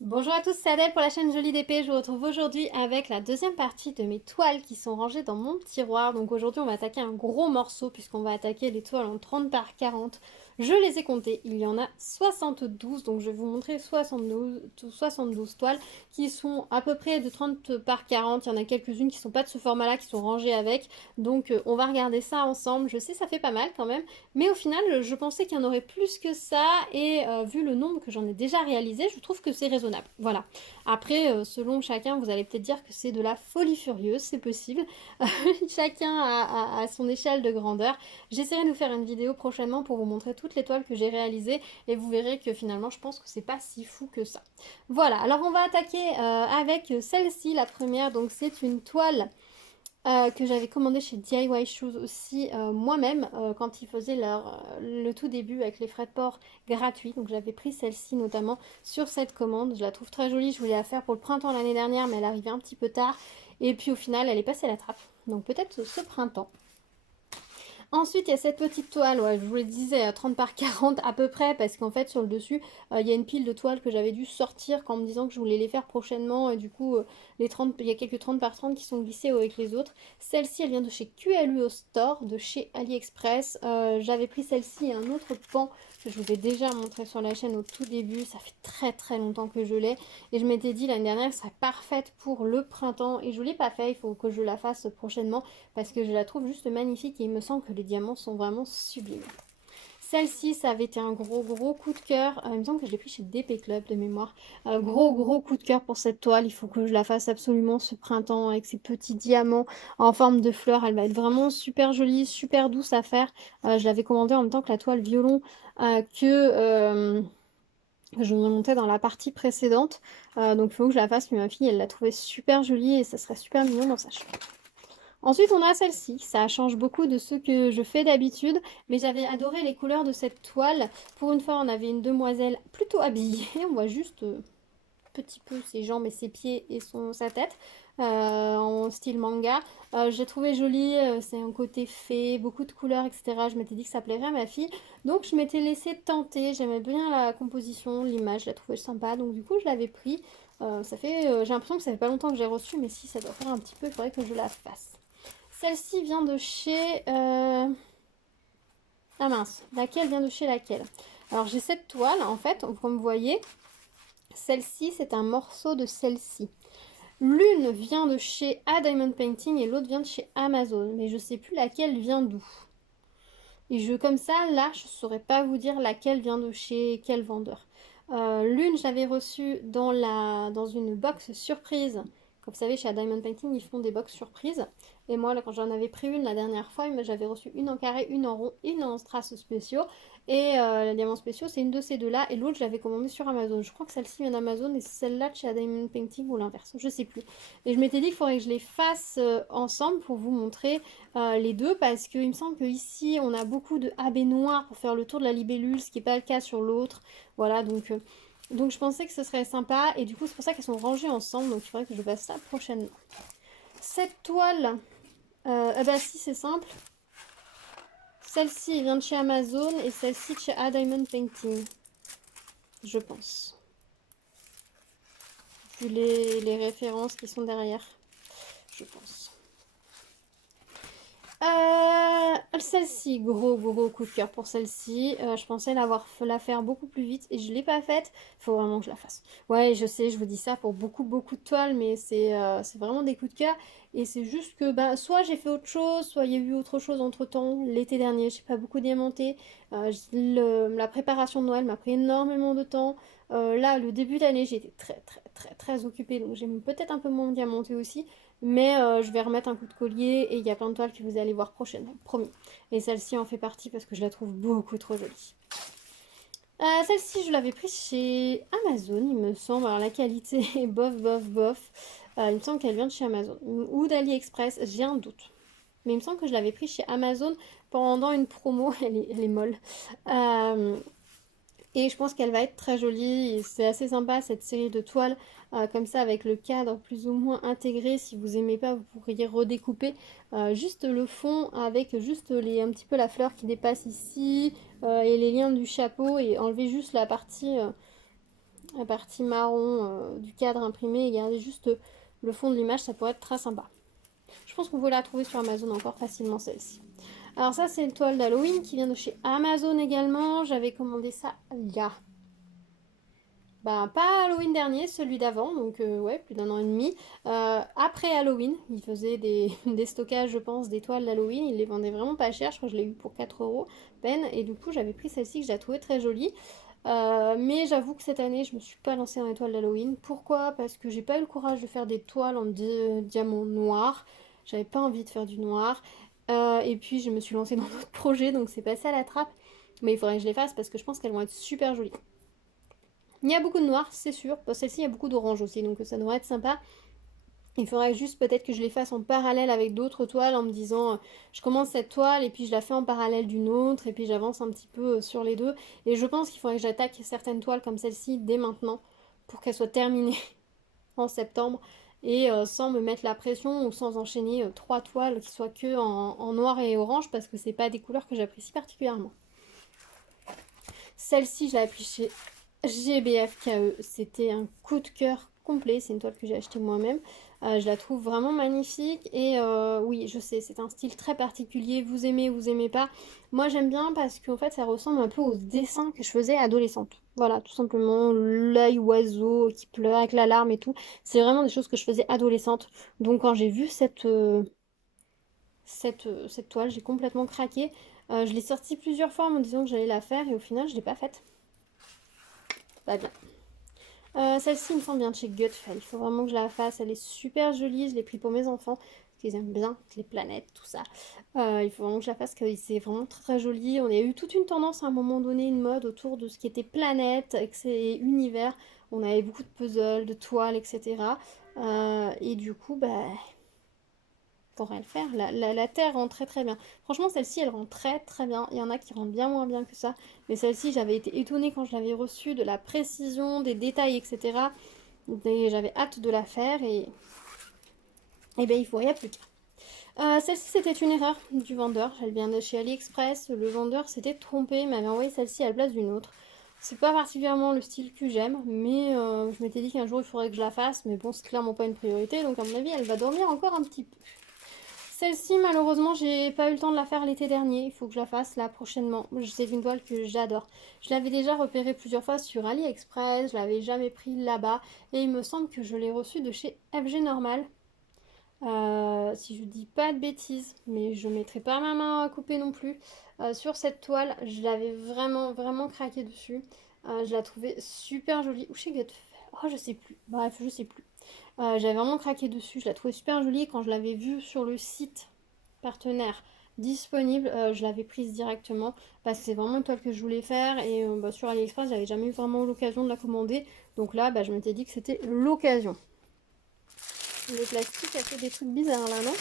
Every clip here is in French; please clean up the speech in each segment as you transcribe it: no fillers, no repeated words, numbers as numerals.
Bonjour à tous, c'est Adèle pour la chaîne Jolie d'épée. Je vous retrouve aujourd'hui avec la deuxième partie de mes toiles qui sont rangées dans mon tiroir. Donc aujourd'hui on va attaquer un gros morceau puisqu'on va attaquer les toiles en 30 par 40. Je les ai comptées, il y en a 72, donc je vais vous montrer 72 toiles qui sont à peu près de 30 par 40. Il y en a quelques-unes qui sont pas de ce format-là, qui sont rangées avec. Donc on va regarder ça ensemble. Je sais ça fait pas mal quand même, mais au final je pensais qu'il y en aurait plus que ça et vu le nombre que j'en ai déjà réalisé, je trouve que c'est raisonnable. Voilà. Après, selon chacun, vous allez peut-être dire que c'est de la folie furieuse, c'est possible. Chacun a son échelle de grandeur. J'essaierai de vous faire une vidéo prochainement pour vous montrer toutes les toiles que j'ai réalisées et vous verrez que finalement je pense que c'est pas si fou que ça. Voilà, alors on va attaquer avec celle-ci, la première. Donc c'est une toile que j'avais commandé chez DIY Shoes aussi moi-même quand ils faisaient le tout début avec les frais de port gratuits. Donc j'avais pris celle-ci notamment sur cette commande. Je la trouve très jolie. Je voulais la faire pour le printemps l'année dernière, mais elle arrivait un petit peu tard. Et puis au final, elle est passée à la trappe. Donc peut-être ce printemps. Ensuite, il y a cette petite toile, ouais, je vous le disais, à 30 par 40 à peu près, parce qu'en fait, sur le dessus, il y a une pile de toiles que j'avais dû sortir en me disant que je voulais les faire prochainement, et du coup, il y a quelques 30 par 30 qui sont glissés avec les autres. Celle-ci, elle vient de chez QLU au Store, de chez AliExpress. J'avais pris celle-ci et un autre pan que je vous ai déjà montré sur la chaîne au tout début. Ça fait très très longtemps que je l'ai. Et je m'étais dit l'année dernière, elle serait parfaite pour le printemps. Et je ne l'ai pas fait, il faut que je la fasse prochainement parce que je la trouve juste magnifique et il me semble que les diamants sont vraiment sublimes. Celle-ci, ça avait été un gros coup de cœur. Il me semble que je l'ai pris chez DP Club de mémoire. Gros coup de cœur pour cette toile. Il faut que je la fasse absolument ce printemps avec ces petits diamants en forme de fleurs. Elle va être vraiment super jolie, super douce à faire. Je l'avais commandée en même temps que la toile violon que je vous ai monté dans la partie précédente. Donc il faut que je la fasse, mais ma fille, elle l'a trouvée super jolie et ça serait super mignon dans sa chambre. Ensuite, on a celle-ci. Ça change beaucoup de ce que je fais d'habitude, mais j'avais adoré les couleurs de cette toile. Pour une fois, on avait une demoiselle plutôt habillée. On voit juste petit peu ses jambes et ses pieds et sa tête en style manga. J'ai trouvé joli, c'est un côté fée, beaucoup de couleurs, etc. Je m'étais dit que ça plairait à ma fille, donc je m'étais laissée tenter. J'aimais bien la composition, l'image, je la trouvais sympa, donc du coup je l'avais pris. J'ai l'impression que ça fait pas longtemps que j'ai reçu, mais si ça doit faire un petit peu, il faudrait que je la fasse. Celle-ci vient de chez... Ah mince, laquelle vient de chez laquelle? Alors j'ai cette toile, en fait, comme vous voyez, celle-ci c'est un morceau de celle-ci. L'une vient de chez A Diamond Painting et l'autre vient de chez Amazon, mais je sais plus laquelle vient d'où. Et comme ça, là, je saurais pas vous dire laquelle vient de chez quel vendeur. L'une, je l'avais reçue dans une box surprise. Comme vous savez, chez Diamond Painting, ils font des box surprises. Et moi, là, quand j'en avais pris une la dernière fois, j'avais reçu une en carré, une en rond, une en strass spéciaux. Et les diamants spéciaux, c'est une de ces deux-là. Et l'autre, je l'avais commandée sur Amazon. Je crois que celle-ci vient d'Amazon et celle-là de chez Diamond Painting ou l'inverse. Je sais plus. Et je m'étais dit qu'il faudrait que je les fasse ensemble pour vous montrer les deux parce qu'il me semble qu'ici on a beaucoup de AB noir pour faire le tour de la libellule, ce qui n'est pas le cas sur l'autre. Voilà, donc je pensais que ce serait sympa et du coup c'est pour ça qu'elles sont rangées ensemble, donc il faudrait que je fasse ça prochainement. Cette toile, ah bah si c'est simple, celle-ci vient de chez Amazon et celle-ci de chez A Diamond Painting, je pense. Vu les références qui sont derrière, je pense. Celle-ci, gros coup de cœur pour celle-ci. Je pensais la faire beaucoup plus vite et je l'ai pas faite. Il faut vraiment que je la fasse. Ouais, je sais, je vous dis ça pour beaucoup de toiles, mais c'est vraiment des coups de cœur. Et c'est juste que bah, soit j'ai fait autre chose, soit il y a eu autre chose entre-temps. L'été dernier, j'ai pas beaucoup diamanté. La préparation de Noël m'a pris énormément de temps. Là, le début d'année, j'ai été très occupée, donc j'ai peut-être un peu moins diamanté aussi. Mais je vais remettre un coup de collier et il y a plein de toiles que vous allez voir prochainement, promis. Et celle-ci en fait partie parce que je la trouve beaucoup trop jolie. Celle-ci, je l'avais prise chez Amazon, il me semble. Alors la qualité est bof. Il me semble qu'elle vient de chez Amazon. Ou d'AliExpress, j'ai un doute. Mais il me semble que je l'avais prise chez Amazon pendant une promo, elle est molle. Et je pense qu'elle va être très jolie. C'est assez sympa cette série de toiles comme ça avec le cadre plus ou moins intégré. Si vous aimez pas, vous pourriez redécouper juste le fond avec juste un petit peu la fleur qui dépasse ici et les liens du chapeau et enlever juste la partie la partie marron du cadre imprimé et garder juste le fond de l'image, ça pourrait être très sympa. Je pense qu'on peut la trouver sur Amazon encore facilement celle-ci. Alors ça c'est une toile d'Halloween qui vient de chez Amazon également. J'avais commandé ça il y a pas Halloween dernier, celui d'avant, donc ouais, plus d'1 an et demi. Après Halloween, il faisait des stockages, je pense, des toiles d'Halloween. Il les vendait vraiment pas cher, je crois que je l'ai eu pour 4 euros peine. Et du coup, j'avais pris celle-ci que je la trouvais très jolie. Mais j'avoue que cette année, je me suis pas lancée dans les toiles d'Halloween. Pourquoi? Parce que j'ai pas eu le courage de faire des toiles en diamant noir. J'avais pas envie de faire du noir. Et puis, je me suis lancée dans d'autres projets, donc c'est passé à la trappe. Mais il faudrait que je les fasse parce que je pense qu'elles vont être super jolies. Il y a beaucoup de noir, c'est sûr. Bon, celle-ci, il y a beaucoup d'orange aussi, donc ça devrait être sympa. Il faudrait juste peut-être que je les fasse en parallèle avec d'autres toiles en me disant je commence cette toile et puis je la fais en parallèle d'une autre et puis j'avance un petit peu sur les deux. Et je pense qu'il faudrait que j'attaque certaines toiles comme celle-ci dès maintenant pour qu'elles soient terminées en septembre et sans me mettre la pression ou sans enchaîner 3 toiles qui soient que en noir et orange parce que c'est pas des couleurs que j'apprécie particulièrement. Celle-ci, je l'ai appris chez GBFKE. C'était un coup de cœur complet. C'est une toile que j'ai achetée moi-même. Je la trouve vraiment magnifique. Et oui, je sais, c'est un style très particulier. Vous aimez pas. Moi, j'aime bien parce qu'en fait, ça ressemble un peu aux dessins que je faisais adolescente. Voilà, tout simplement. L'œil oiseau qui pleure avec la larme et tout. C'est vraiment des choses que je faisais adolescente. Donc, quand j'ai vu cette toile, j'ai complètement craqué. Je l'ai sortie plusieurs fois en me disant que j'allais la faire et au final, je l'ai pas faite. Pas bien. Celle-ci, il me semble bien de chez Gutfeld. Il faut vraiment que je la fasse. Elle est super jolie. Je l'ai pris pour mes enfants parce qu'ils aiment bien les planètes, tout ça. Il faut vraiment que je la fasse parce que c'est vraiment très, très joli. On a eu toute une tendance à un moment donné, une mode autour de ce qui était planète, et univers. On avait beaucoup de puzzles, de toiles, etc. Et du coup, pourrait le faire. La Terre rend très très bien. Franchement, celle-ci, elle rend très très bien. Il y en a qui rendent bien moins bien que ça. Mais celle-ci, j'avais été étonnée quand je l'avais reçue de la précision, des détails, etc. Et j'avais hâte de la faire et ben il faut rien plus qu'à. Celle-ci, c'était une erreur du vendeur. Elle vient de chez AliExpress. Le vendeur s'était trompé, il m'avait envoyé celle-ci à la place d'une autre. C'est pas particulièrement le style que j'aime, mais je m'étais dit qu'un jour il faudrait que je la fasse. Mais bon, c'est clairement pas une priorité, donc à mon avis, elle va dormir encore un petit peu. Celle-ci, malheureusement, j'ai pas eu le temps de la faire l'été dernier. Il faut que je la fasse là prochainement. C'est une toile que j'adore. Je l'avais déjà repérée plusieurs fois sur AliExpress. Je l'avais jamais pris là-bas. Et il me semble que je l'ai reçue de chez FG Normal. Si je dis pas de bêtises, mais je mettrai pas ma main à couper non plus. Sur cette toile, je l'avais vraiment, vraiment craqué dessus. Je la trouvais super jolie. Ou chez Gut. Oh, je sais plus. Bref, je sais plus. J'avais vraiment craqué dessus, je la trouvais super jolie. Quand je l'avais vue sur le site partenaire disponible, je l'avais prise directement parce que c'est vraiment une toile que je voulais faire et sur AliExpress, j'avais jamais eu vraiment l'occasion de la commander. Donc là, je m'étais dit que c'était l'occasion. Le plastique a fait des trucs bizarres là, non?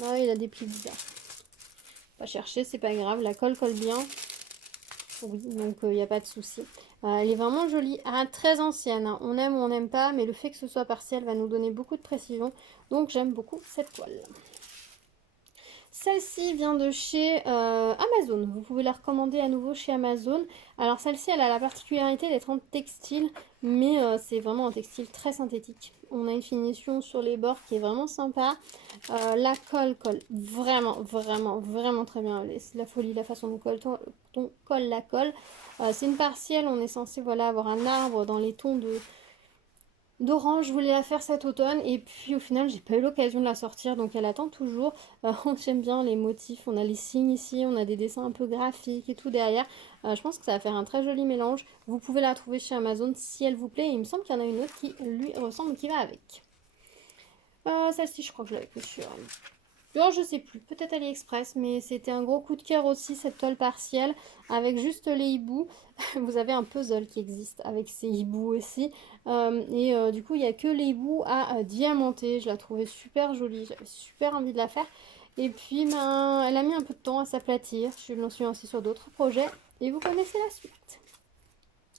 Non, il a des plis bizarres. Pas chercher, c'est pas grave, la colle colle bien. Oui, donc il n'y a pas de souci. Elle est vraiment jolie, très ancienne, hein. On aime ou on n'aime pas, mais le fait que ce soit partiel va nous donner beaucoup de précision. Donc j'aime beaucoup cette toile. Celle-ci vient de chez Amazon. Vous pouvez la recommander à nouveau chez Amazon. Alors celle-ci, elle a la particularité d'être en textile, mais c'est vraiment un textile très synthétique. On a une finition sur les bords qui est vraiment sympa. La colle colle vraiment, vraiment, vraiment très bien. C'est la folie la façon dont on colle la colle. C'est une partielle, on est censé avoir un arbre dans les tons d'orange. Je voulais la faire cet automne et puis au final j'ai pas eu l'occasion de la sortir, donc elle attend toujours. J'aime bien les motifs, on a les signes ici, on a des dessins un peu graphiques et tout derrière. Je pense que ça va faire un très joli mélange. Vous pouvez la trouver chez Amazon si elle vous plaît, et il me semble qu'il y en a une autre qui lui ressemble et qui va avec. Celle-ci je crois que je l'avais pris sur non, je sais plus, peut-être AliExpress, mais c'était un gros coup de cœur aussi, cette toile partielle, avec juste les hiboux. Vous avez un puzzle qui existe avec ces hiboux aussi. Du coup, il n'y a que les hiboux à diamanter. Je la trouvais super jolie, j'avais super envie de la faire. Et puis, elle a mis un peu de temps à s'aplatir. Je me suis lancée sur d'autres projets. Et vous connaissez la suite.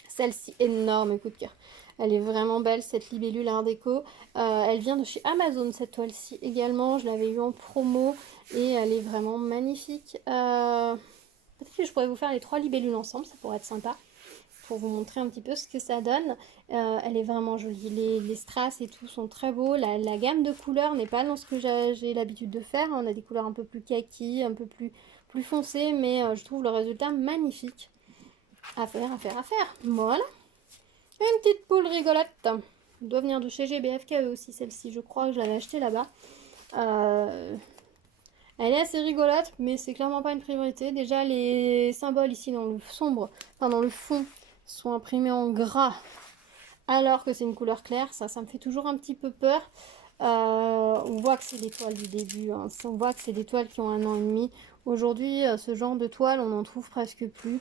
Celle-ci, énorme coup de cœur. Elle est vraiment belle, cette libellule art déco. Elle vient de chez Amazon, cette toile-ci également. Je l'avais eu en promo et elle est vraiment magnifique. Peut-être que je pourrais vous faire les 3 libellules ensemble, ça pourrait être sympa. pour vous montrer un petit peu ce que ça donne. Elle est vraiment jolie. Les strass et tout sont très beaux. La gamme de couleurs n'est pas dans ce que j'ai l'habitude de faire. On a des couleurs un peu plus kaki, un peu plus foncées, mais je trouve le résultat magnifique. À faire, à faire, à faire. Voilà. Une petite poule rigolote. Elle doit venir de chez GBFKE aussi, celle-ci. Je crois que je l'avais achetée là-bas. Elle est assez rigolote, mais c'est clairement pas une priorité. Déjà, les symboles ici dans le sombre, enfin dans le fond, sont imprimés en gras, alors que c'est une couleur claire. Ça me fait toujours un petit peu peur. On voit que c'est des toiles du début, hein. On voit que c'est des toiles qui ont 1 an et demi. Aujourd'hui, ce genre de toile, on n'en trouve presque plus.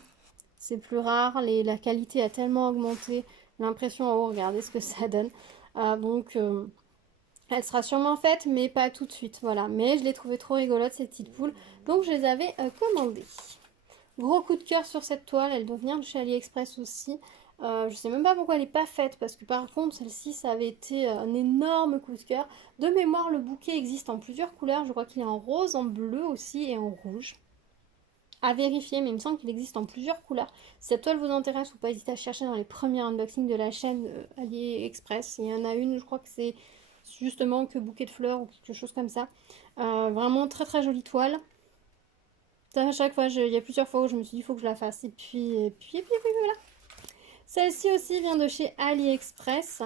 C'est plus rare, la qualité a tellement augmenté. L'impression, oh, regardez ce que ça donne. Donc, elle sera sûrement faite, mais pas tout de suite, voilà. Mais je l'ai trouvée trop rigolote, cette petite poule, donc je les avais commandées. Gros coup de cœur sur cette toile, elle doit venir de chez AliExpress aussi. Je sais même pas pourquoi elle n'est pas faite, parce que par contre, celle-ci, ça avait été un énorme coup de cœur. De mémoire, le bouquet existe en plusieurs couleurs, je crois qu'il est en rose, en bleu aussi et en rouge. À vérifier, mais il me semble qu'il existe en plusieurs couleurs. Si cette toile vous intéresse, ou pas hésiter à chercher dans les premiers unboxings de la chaîne AliExpress. Il y en a une, je crois que c'est justement que bouquet de fleurs ou quelque chose comme ça. Vraiment très très jolie toile. À chaque fois, il y a plusieurs fois où je me suis dit il faut que je la fasse. Et puis voilà. Celle-ci aussi vient de chez AliExpress.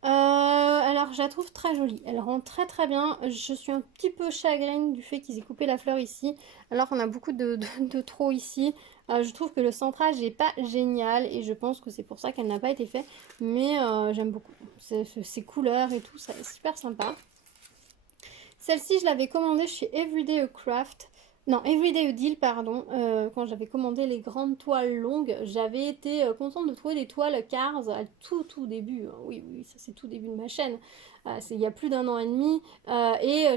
Alors je la trouve très jolie, elle rend très très bien. Je suis un petit peu chagrine du fait qu'ils aient coupé la fleur ici, alors qu'on a beaucoup de trop ici. Je trouve que le centrage n'est pas génial et je pense que c'est pour ça qu'elle n'a pas été faite. Mais j'aime beaucoup ces couleurs et tout, ça est super sympa. Celle-ci je l'avais commandée chez Everyday Craft. Non, Everyday Deal, pardon. Quand j'avais commandé les grandes toiles longues, j'avais été contente de trouver des toiles Cars à tout début. Hein. Oui, ça c'est tout début de ma chaîne. C'est il y a plus d'1 an et demi.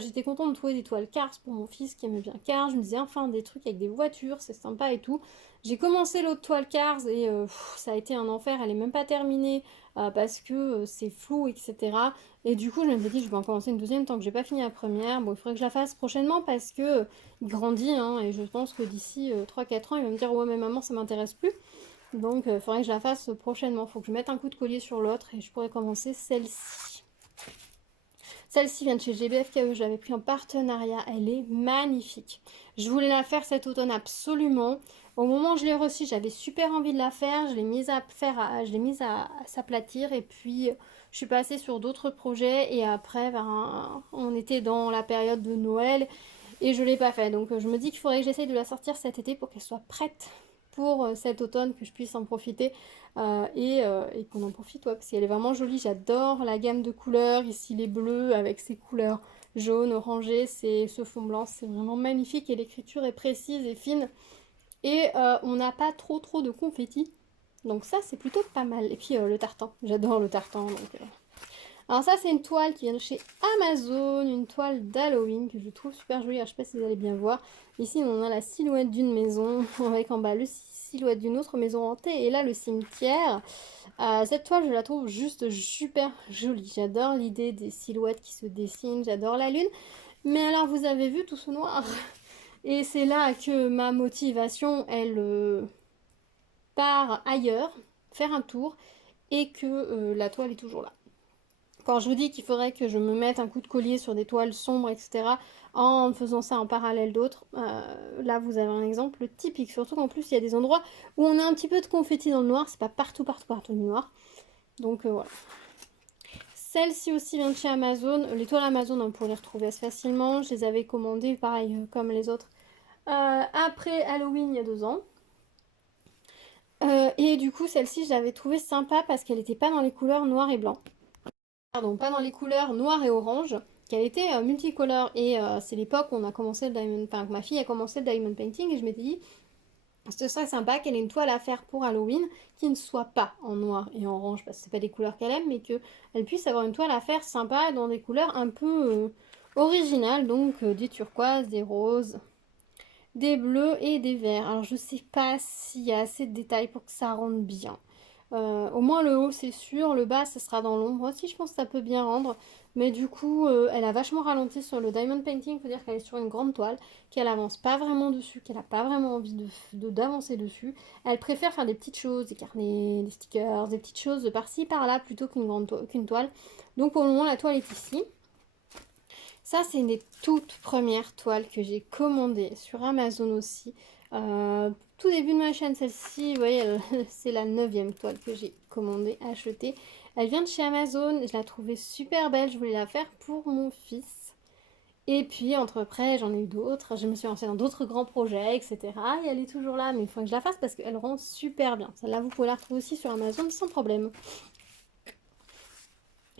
J'étais contente de trouver des toiles Cars pour mon fils qui aimait bien Cars. Je me disais enfin des trucs avec des voitures, c'est sympa et tout. J'ai commencé l'autre toile Cars et ça a été un enfer. Elle est même pas terminée parce que c'est flou, etc. Et du coup, je me suis dit, je vais en commencer une deuxième tant que j'ai pas fini la première. Bon, il faudrait que je la fasse prochainement parce que il grandit, hein, et je pense que d'ici 3-4 ans, il va me dire, ouais, mais maman, ça m'intéresse plus. Donc, il faudrait que je la fasse prochainement. Il faut que je mette un coup de collier sur l'autre et je pourrais commencer celle-ci. Celle-ci vient de chez GBFKE, je l'avais pris en partenariat, elle est magnifique. Je voulais la faire cet automne absolument. Au moment où je l'ai reçue, j'avais super envie de la faire, je l'ai mise à s'aplatir et puis je suis passée sur d'autres projets et après on était dans la période de Noël et je ne l'ai pas fait. Donc je me dis qu'il faudrait que j'essaye de la sortir cet été pour qu'elle soit prête pour cet automne, que je puisse en profiter et qu'on en profite, ouais, parce qu'elle est vraiment jolie. J'adore la gamme de couleurs, ici les bleus avec ces couleurs jaunes, orangées, ce fond blanc, c'est vraiment magnifique et l'écriture est précise et fine et on n'a pas trop de confettis, donc ça c'est plutôt pas mal. Et puis le tartan, j'adore le tartan. Alors ça c'est une toile qui vient de chez Amazon, une toile d'Halloween que je trouve super jolie. Alors, je sais pas si vous allez bien voir. Ici on a la silhouette d'une maison avec en bas le silhouette d'une autre maison hantée et là le cimetière. Cette toile je la trouve juste super jolie. J'adore l'idée des silhouettes qui se dessinent, j'adore la lune. Mais alors vous avez vu tout ce noir et c'est là que ma motivation elle part ailleurs, faire un tour et que la toile est toujours là. Quand je vous dis qu'il faudrait que je me mette un coup de collier sur des toiles sombres, etc., en faisant ça en parallèle d'autres, là vous avez un exemple typique. Surtout qu'en plus il y a des endroits où on a un petit peu de confetti dans le noir, c'est pas partout du noir. Donc voilà. Celle-ci aussi vient de chez Amazon. Les toiles Amazon, on peut les retrouver assez facilement. Je les avais commandées, pareil, comme les autres, après Halloween il y a 2 ans. Et du coup, celle-ci, je l'avais trouvée sympa parce qu'elle n'était pas dans les couleurs noir et blanc. Pardon, pas dans les couleurs noir et orange, qu'elle était multicolore. Et c'est l'époque où on a commencé le diamond, enfin, que ma fille a commencé le diamond painting et je m'étais dit, ce serait sympa qu'elle ait une toile à faire pour Halloween qui ne soit pas en noir et en orange parce que c'est pas des couleurs qu'elle aime, mais qu'elle puisse avoir une toile à faire sympa dans des couleurs un peu originales, donc des turquoises, des roses, des bleus et des verts. Alors je sais pas s'il y a assez de détails pour que ça rende bien. Au moins le haut c'est sûr, le bas ça sera dans l'ombre. Moi aussi je pense que ça peut bien rendre. Mais du coup, elle a vachement ralenti sur le diamond painting. Faut dire qu'elle est sur une grande toile, qu'elle avance pas vraiment dessus, qu'elle a pas vraiment envie d'avancer dessus. Elle préfère faire des petites choses, des carnets, des stickers, des petites choses de par-ci par-là plutôt qu'une toile. Donc pour le moment la toile est ici. Ça, c'est une des toutes premières toiles que j'ai commandées sur Amazon aussi. Tout début de ma chaîne, celle-ci, vous voyez, c'est la 9e toile que j'ai commandée, achetée. Elle vient de chez Amazon, je la trouvais super belle, je voulais la faire pour mon fils. Et puis, entre près, j'en ai eu d'autres, je me suis lancée dans d'autres grands projets, etc. Et elle est toujours là, mais il faut que je la fasse parce qu'elle rend super bien. Celle-là, vous pouvez la retrouver aussi sur Amazon sans problème.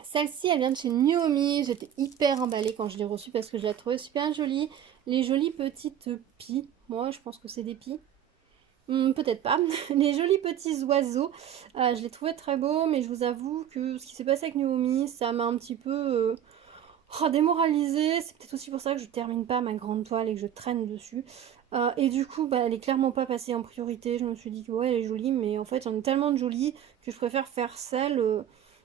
Celle-ci, elle vient de chez Nuomi. J'étais hyper emballée quand je l'ai reçue parce que je la trouvais super jolie. Les jolies petites pies. Moi, je pense que c'est des pies. Peut-être pas. Les jolis petits oiseaux. Je les trouvais très beaux, mais je vous avoue que ce qui s'est passé avec Nuomi, ça m'a un petit peu démoralisée. C'est peut-être aussi pour ça que je termine pas ma grande toile et que je traîne dessus. Et du coup, bah, elle est clairement pas passée en priorité. Je me suis dit que ouais, elle est jolie, mais en fait, j'en ai tellement de jolies que je préfère faire celle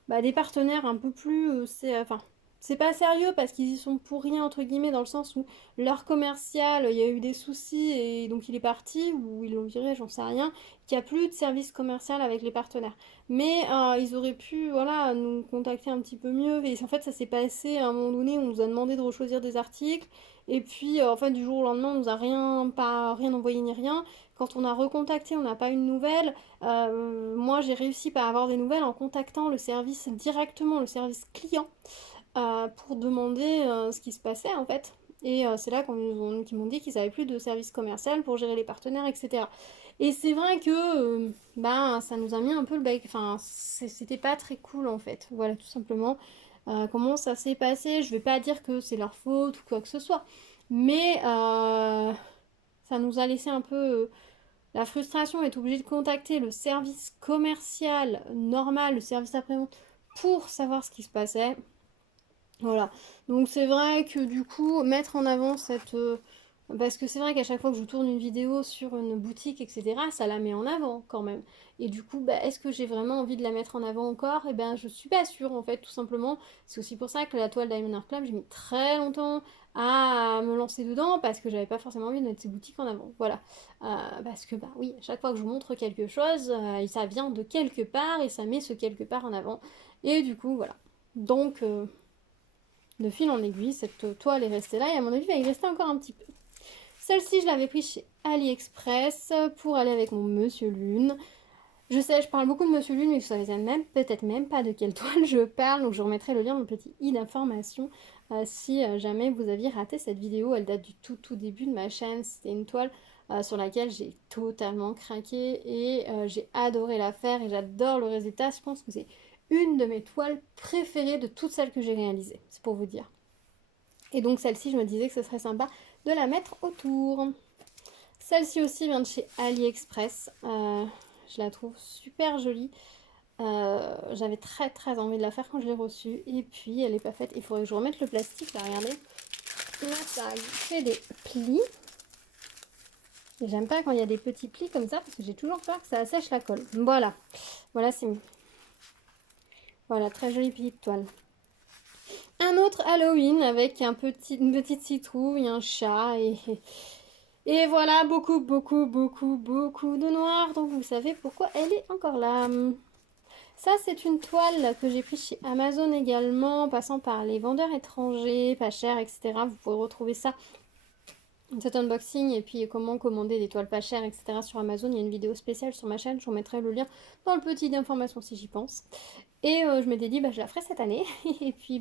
bah, des partenaires un peu plus. Enfin, c'est pas sérieux parce qu'ils y sont pour rien, entre guillemets, dans le sens où leur commercial, il y a eu des soucis et donc il est parti, ou ils l'ont viré, j'en sais rien, qu'il n'y a plus de service commercial avec les partenaires. Mais ils auraient pu voilà, nous contacter un petit peu mieux. Et en fait, ça s'est passé à un moment donné, on nous a demandé de rechoisir des articles. Et puis, en fait, du jour au lendemain, on nous a rien envoyé ni rien. Quand on a recontacté, on n'a pas eu de nouvelles. Moi, j'ai réussi à avoir des nouvelles en contactant le service directement, le service client, pour demander ce qui se passait en fait. Et c'est là qu'ils m'ont dit qu'ils n'avaient plus de service commercial pour gérer les partenaires, etc. Et c'est vrai que ben, ça nous a mis un peu le bec. Enfin, c'était pas très cool en fait. Voilà, tout simplement. Comment ça s'est passé? Je vais pas dire que c'est leur faute ou quoi que ce soit. Mais ça nous a laissé un peu la frustration d'être obligé de contacter le service commercial normal, le service après-vente, pour savoir ce qui se passait. Voilà. Donc c'est vrai que du coup, mettre en avant cette... parce que c'est vrai qu'à chaque fois que je tourne une vidéo sur une boutique, etc., ça la met en avant quand même. Et du coup, bah, est-ce que j'ai vraiment envie de la mettre en avant encore? Eh ben, je suis pas sûre en fait, tout simplement. C'est aussi pour ça que la toile Diamond Art Club, j'ai mis très longtemps à me lancer dedans parce que j'avais pas forcément envie de mettre ces boutiques en avant. Voilà. Parce que, bah oui, à chaque fois que je vous montre quelque chose, ça vient de quelque part et ça met ce quelque part en avant. Et du coup, voilà. Donc, de fil en aiguille, cette toile est restée là et à mon avis, il va y rester encore un petit peu. Celle-ci, je l'avais prise chez AliExpress pour aller avec mon Monsieur Lune. Je sais, je parle beaucoup de Monsieur Lune, mais vous savez même peut-être même pas de quelle toile je parle, donc je remettrai le lien dans le petit i d'information si jamais vous aviez raté cette vidéo. Elle date du tout début de ma chaîne. C'était une toile sur laquelle j'ai totalement craqué et j'ai adoré la faire et j'adore le résultat. Je pense que c'est une de mes toiles préférées de toutes celles que j'ai réalisées, c'est pour vous dire. Et donc celle-ci, je me disais que ce serait sympa de la mettre autour. Celle-ci aussi vient de chez AliExpress. Je la trouve super jolie. J'avais très envie de la faire quand je l'ai reçue. Et puis elle n'est pas faite. Il faudrait que je remette le plastique là, regardez. Là, ça fait des plis. Et j'aime pas quand il y a des petits plis comme ça parce que j'ai toujours peur que ça assèche la colle. Voilà. Voilà, c'est mieux. Voilà, très jolie petite toile. Un autre Halloween avec une petite citrouille, un chat et voilà, beaucoup de noir. Donc vous savez pourquoi elle est encore là. Ça, c'est une toile que j'ai prise chez Amazon également, en passant par les vendeurs étrangers, pas cher, etc. Vous pouvez retrouver ça, cet unboxing et puis comment commander des toiles pas chères, etc. sur Amazon. Il y a une vidéo spéciale sur ma chaîne, je vous mettrai le lien dans le petit d'information si j'y pense. Et je m'étais dit, bah, je la ferai cette année. Et puis,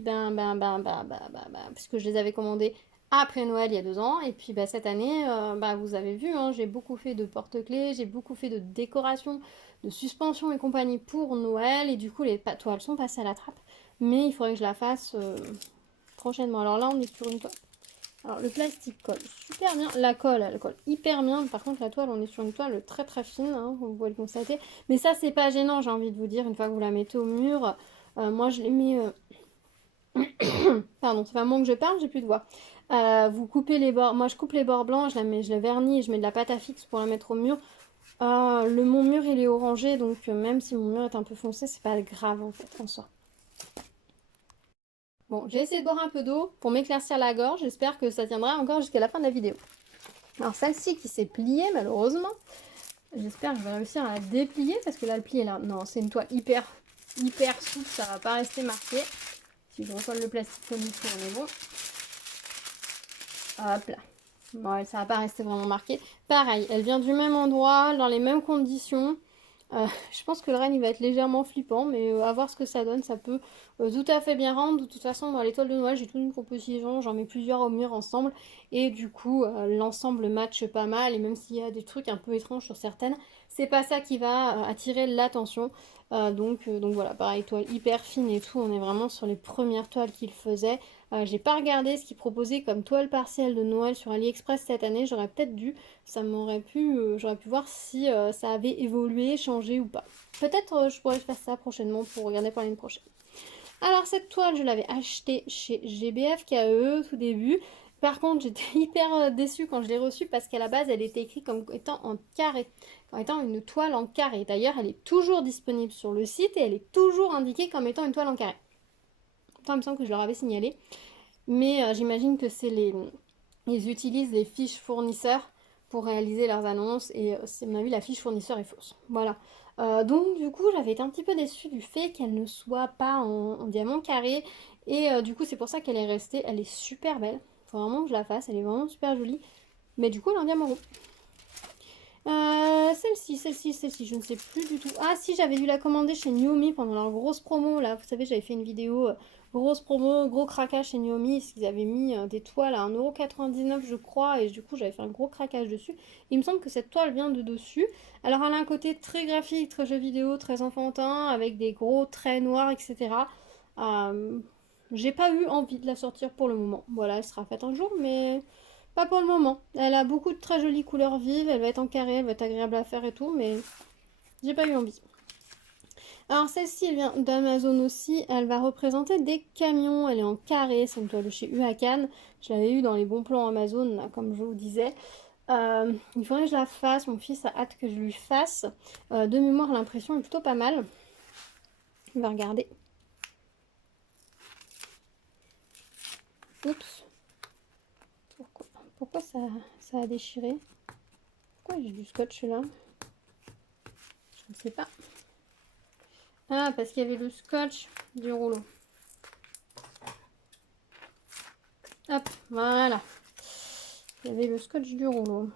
puisque je les avais commandées après Noël il y a 2 ans. Et puis, bah, cette année, vous avez vu, hein, j'ai beaucoup fait de porte-clés, j'ai beaucoup fait de décoration, de suspension et compagnie pour Noël. Et du coup, les toiles sont passées à la trappe. Mais il faudrait que je la fasse prochainement. Alors là, on est sur une toile. Alors, le plastique colle super bien. La colle, elle colle hyper bien. Par contre, la toile, on est sur une toile très fine, hein, vous pouvez le constater. Mais ça, c'est pas gênant, j'ai envie de vous dire, une fois que vous la mettez au mur. Moi, je l'ai mis... Pardon, c'est pas moi que je parle, j'ai plus de voix. Vous coupez les bords... Moi, je coupe les bords blancs, je les vernis et je mets de la pâte à fixe pour la mettre au mur. Mon mur il est orangé, donc même si mon mur est un peu foncé, c'est pas grave en fait en soi. Bon, j'ai essayé de boire un peu d'eau pour m'éclaircir la gorge, j'espère que ça tiendra encore jusqu'à la fin de la vidéo. Alors celle-ci qui s'est pliée malheureusement, j'espère que je vais réussir à la déplier parce que là le pli est là. Non, c'est une toile hyper souple, ça va pas rester marqué. Si je recolle le plastique comme il faut, on est bon. Hop là. Bon, ça va pas rester vraiment marqué. Pareil, elle vient du même endroit, dans les mêmes conditions. Je pense que le renne il va être légèrement flippant, mais à voir ce que ça donne, ça peut tout à fait bien rendre. De toute façon, dans l'étoile de Noël, j'ai toute une composition, j'en mets plusieurs au mur ensemble, et du coup, l'ensemble match pas mal, et même s'il y a des trucs un peu étranges sur certaines, c'est pas ça qui va attirer l'attention. Donc voilà, pareil, toile hyper fine et tout, on est vraiment sur les premières toiles qu'il faisait. J'ai pas regardé ce qu'il proposait comme toile partielle de Noël sur AliExpress cette année, j'aurais peut-être dû, j'aurais pu voir si ça avait évolué, changé ou pas. Peut-être je pourrais faire ça prochainement pour regarder pour l'année prochaine. Alors cette toile, je l'avais achetée chez GBF KE tout début. Par contre, j'étais hyper déçue quand je l'ai reçue parce qu'à la base, elle était écrite comme étant en carré, comme étant une toile en carré. D'ailleurs, elle est toujours disponible sur le site et elle est toujours indiquée comme étant une toile en carré. Pourtant, il me semble que je leur avais signalé. Mais j'imagine que ils utilisent les fiches fournisseurs pour réaliser leurs annonces et à mon avis la fiche fournisseur est fausse. Voilà. Donc du coup j'avais été un petit peu déçue du fait qu'elle ne soit pas en diamant carré et du coup c'est pour ça qu'elle est restée. Elle est super belle. Faut vraiment que je la fasse. Elle est vraiment super jolie. Mais du coup elle est en diamant rond. Celle-ci, je ne sais plus du tout. Ah si, j'avais dû la commander chez Naomi pendant leur grosse promo, là. Vous savez, j'avais fait une vidéo grosse promo, gros craquage chez Naomi, parce qu'ils avaient mis des toiles à 1,99 € je crois, et du coup j'avais fait un gros craquage dessus. Il me semble que cette toile vient de dessus. Alors elle a un côté très graphique, très jeu vidéo, très enfantin, avec des gros traits noirs, etc. J'ai pas eu envie de la sortir pour le moment. Voilà, elle sera faite un jour, mais... Pas pour le moment. Elle a beaucoup de très jolies couleurs vives, elle va être en carré, elle va être agréable à faire et tout, mais j'ai pas eu envie. Alors celle-ci, elle vient d'Amazon aussi, elle va représenter des camions, elle est en carré, c'est une toile de chez Huacan. Je l'avais eu dans les bons plans Amazon, là, comme je vous disais. Il faudrait que je la fasse, mon fils a hâte que je lui fasse. De mémoire, l'impression est plutôt pas mal. On va regarder. Oups. Pourquoi ça a déchiré? Pourquoi j'ai du scotch là? Je ne sais pas. Ah, parce qu'il y avait le scotch du rouleau. Hop, voilà. Il y avait le scotch du rouleau.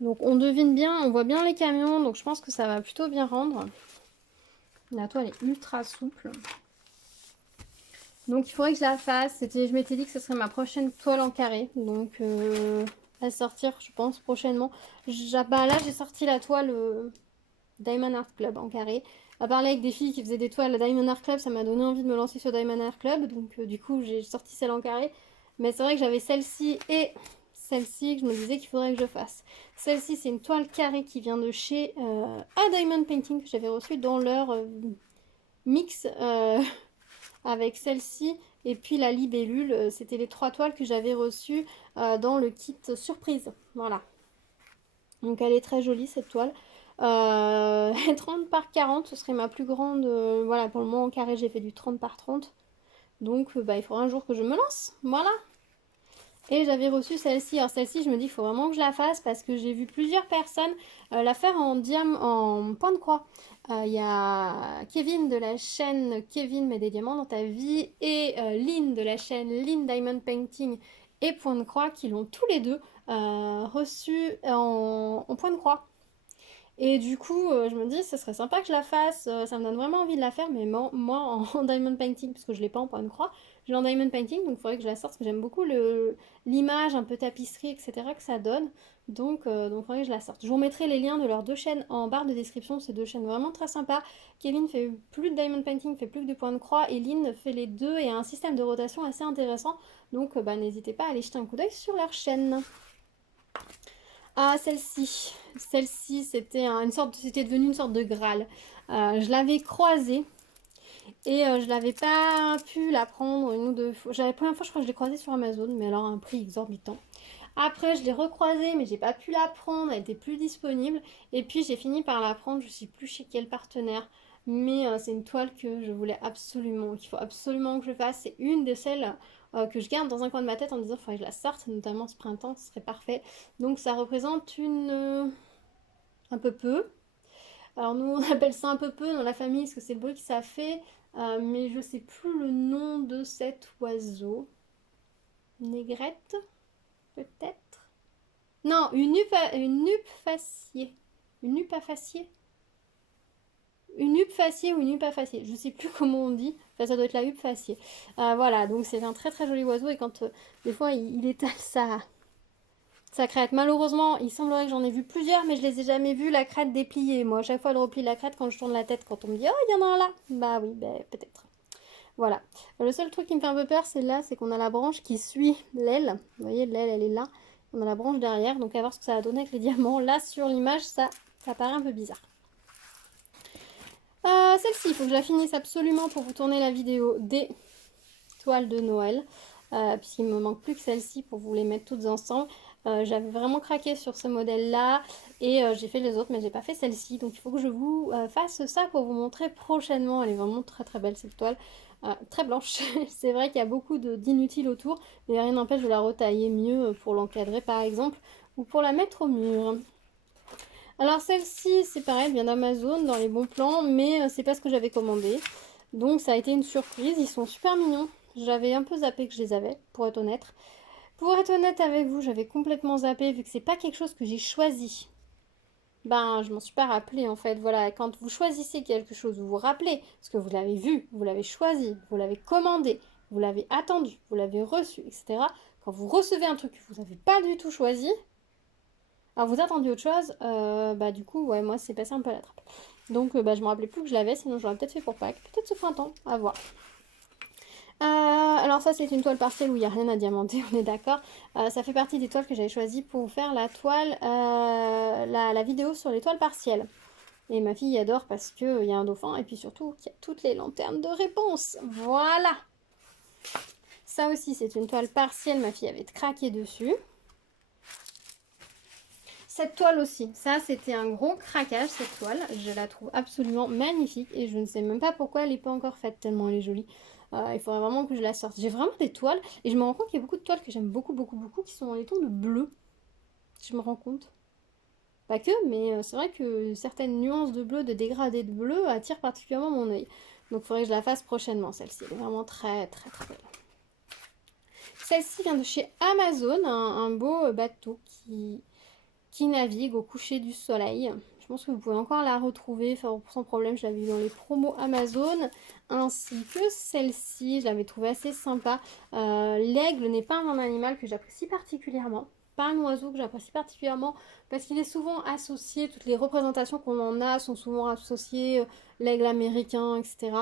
Donc on devine bien, on voit bien les camions, donc je pense que ça va plutôt bien rendre. La toile est ultra souple. Donc il faudrait que je la fasse. Je m'étais dit que ce serait ma prochaine toile en carré. Donc à sortir, je pense, prochainement. Là, j'ai sorti la toile Diamond Art Club en carré. À parler avec des filles qui faisaient des toiles Diamond Art Club, ça m'a donné envie de me lancer sur Diamond Art Club. Donc du coup, j'ai sorti celle en carré. Mais c'est vrai que j'avais celle-ci et celle-ci que je me disais qu'il faudrait que je fasse. Celle-ci, c'est une toile carrée qui vient de chez A Diamond Painting que j'avais reçue dans leur mix avec celle-ci et puis la libellule. C'était les 3 toiles que j'avais reçues dans le kit surprise. Voilà. Donc elle est très jolie cette toile. 30 par 40, ce serait ma plus grande. Voilà, pour le moment en carré, j'ai fait du 30 par 30. Donc il faudra un jour que je me lance. Voilà. Et j'avais reçu celle-ci. Alors celle-ci, je me dis qu'il faut vraiment que je la fasse parce que j'ai vu plusieurs personnes la faire en point de croix. Il y a Kevin de la chaîne Kevin met des diamants dans ta vie et Lynn de la chaîne Lynn Diamond Painting et point de croix qui l'ont tous les deux reçu en point de croix. Et du coup, je me dis, ce serait sympa que je la fasse. Ça me donne vraiment envie de la faire, mais moi, en diamond painting, parce que je ne l'ai pas en point de croix, je l'ai en diamond painting, donc il faudrait que je la sorte, parce que j'aime beaucoup l'image, un peu tapisserie, etc. que ça donne. Donc, il faudrait que je la sorte. Je vous mettrai les liens de leurs 2 chaînes en barre de description. C'est 2 chaînes vraiment très sympas. Kevin fait plus de diamond painting, fait plus que de point de croix, et Lynn fait les deux et a un système de rotation assez intéressant. Donc, n'hésitez pas à aller jeter un coup d'œil sur leur chaîne. Ah, celle-ci. Celle-ci, c'était devenu une sorte de Graal. Je l'avais croisée et je n'avais pas pu la prendre une ou deux fois. La première fois, je crois que je l'ai croisée sur Amazon, mais alors à un prix exorbitant. Après, je l'ai recroisée, mais j'ai pas pu la prendre, elle était plus disponible. Et puis, j'ai fini par la prendre, je sais plus chez quel partenaire. Mais c'est une toile que je voulais absolument, qu'il faut absolument que je fasse. C'est une de celles que je garde dans un coin de ma tête en me disant qu'il faudrait que je la sorte, notamment ce printemps, ce serait parfait. Donc, ça représente un peu peu. Alors, nous, on appelle ça un peu peu dans la famille, parce que c'est le bruit que ça fait. Mais je sais plus le nom de cet oiseau. Négrette, peut-être? Non, une nupe faciée. Une nupe à faciée? Une huppe faciée ou une huppe à faciée, je sais plus comment on dit, enfin, ça doit être la huppe faciée. Voilà, donc c'est un très très joli oiseau et quand des fois il étale sa crête. Malheureusement, il semblerait que j'en ai vu plusieurs, mais je les ai jamais vus la crête dépliée. Moi, à chaque fois, elle replie la crête quand je tourne la tête, quand on me dit oh, il y en a un là. Bah oui, bah, peut-être. Voilà. Le seul truc qui me fait un peu peur, c'est là, c'est qu'on a la branche qui suit l'aile. Vous voyez, l'aile, elle est là. On a la branche derrière, donc à voir ce que ça va donner avec les diamants. Là, sur l'image, ça paraît un peu bizarre. Celle-ci, il faut que je la finisse absolument pour vous tourner la vidéo des toiles de Noël. Puisqu'il me manque plus que celle-ci pour vous les mettre toutes ensemble. J'avais vraiment craqué sur ce modèle-là et j'ai fait les autres, mais j'ai pas fait celle-ci. Donc il faut que je vous fasse ça pour vous montrer prochainement. Elle est vraiment très très belle cette toile. Très blanche. C'est vrai qu'il y a beaucoup d'inutiles autour, mais rien n'empêche de la retailler mieux pour l'encadrer par exemple ou pour la mettre au mur. Alors celle-ci, c'est pareil, elle vient d'Amazon dans les bons plans, mais c'est pas ce que j'avais commandé. Donc ça a été une surprise, ils sont super mignons. J'avais un peu zappé que je les avais, pour être honnête. Pour être honnête avec vous, j'avais complètement zappé vu que c'est pas quelque chose que j'ai choisi. Ben, je m'en suis pas rappelé en fait. Voilà, quand vous choisissez quelque chose, vous vous rappelez, parce que vous l'avez vu, vous l'avez choisi, vous l'avez commandé, vous l'avez attendu, vous l'avez reçu, etc. Quand vous recevez un truc que vous n'avez pas du tout choisi, alors vous attendiez autre chose, bah du coup, ouais, moi c'est passé un peu à la trappe. Donc bah, je me rappelais plus que je l'avais, sinon j'aurais peut-être fait pour Pâques, peut-être ce printemps, à voir. Alors ça c'est une toile partielle où il n'y a rien à diamanter, on est d'accord. Ça fait partie des toiles que j'avais choisies pour faire la toile, la vidéo sur les toiles partielles. Et ma fille adore parce qu'il y a un dauphin et puis surtout qu'il y a toutes les lanternes de réponse. Voilà. Ça aussi c'est une toile partielle, ma fille avait craqué dessus. Cette toile aussi, ça c'était un gros craquage cette toile, je la trouve absolument magnifique et je ne sais même pas pourquoi elle n'est pas encore faite tellement elle est jolie. Il faudrait vraiment que je la sorte. J'ai vraiment des toiles et je me rends compte qu'il y a beaucoup de toiles que j'aime beaucoup qui sont dans les tons de bleu. Je me rends compte. Pas que, mais c'est vrai que certaines nuances de bleu, de dégradés de bleu attirent particulièrement mon œil. Donc il faudrait que je la fasse prochainement celle-ci, elle est vraiment très très très belle. Celle-ci vient de chez Amazon, un beau bateau qui navigue au coucher du soleil. Je pense que vous pouvez encore la retrouver sans problème. Je l'avais vue dans les promos Amazon, ainsi que celle-ci. Je l'avais trouvée assez sympa. L'aigle n'est pas un animal que j'apprécie particulièrement. Pas un oiseau que j'apprécie particulièrement parce qu'il est souvent associé, toutes les représentations qu'on en a sont souvent associées, l'aigle américain, etc.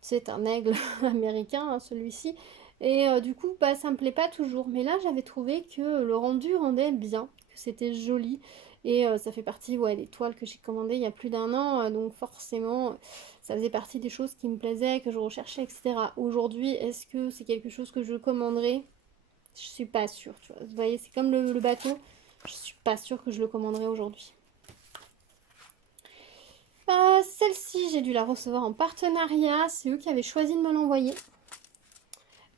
C'est un aigle américain, hein, celui-ci. Et du coup, bah, ça me plaît pas toujours. Mais là, j'avais trouvé que le rendu rendait bien, que c'était joli. Et ça fait partie des toiles que j'ai commandées il y a plus d'un an. Donc forcément, ça faisait partie des choses qui me plaisaient, que je recherchais, etc. Aujourd'hui, est-ce que c'est quelque chose que je commanderais? Je suis pas sûre, tu vois. Vous voyez, c'est comme le bateau. Je suis pas sûre que je le commanderais aujourd'hui. Celle-ci, j'ai dû la recevoir en partenariat. C'est eux qui avaient choisi de me l'envoyer.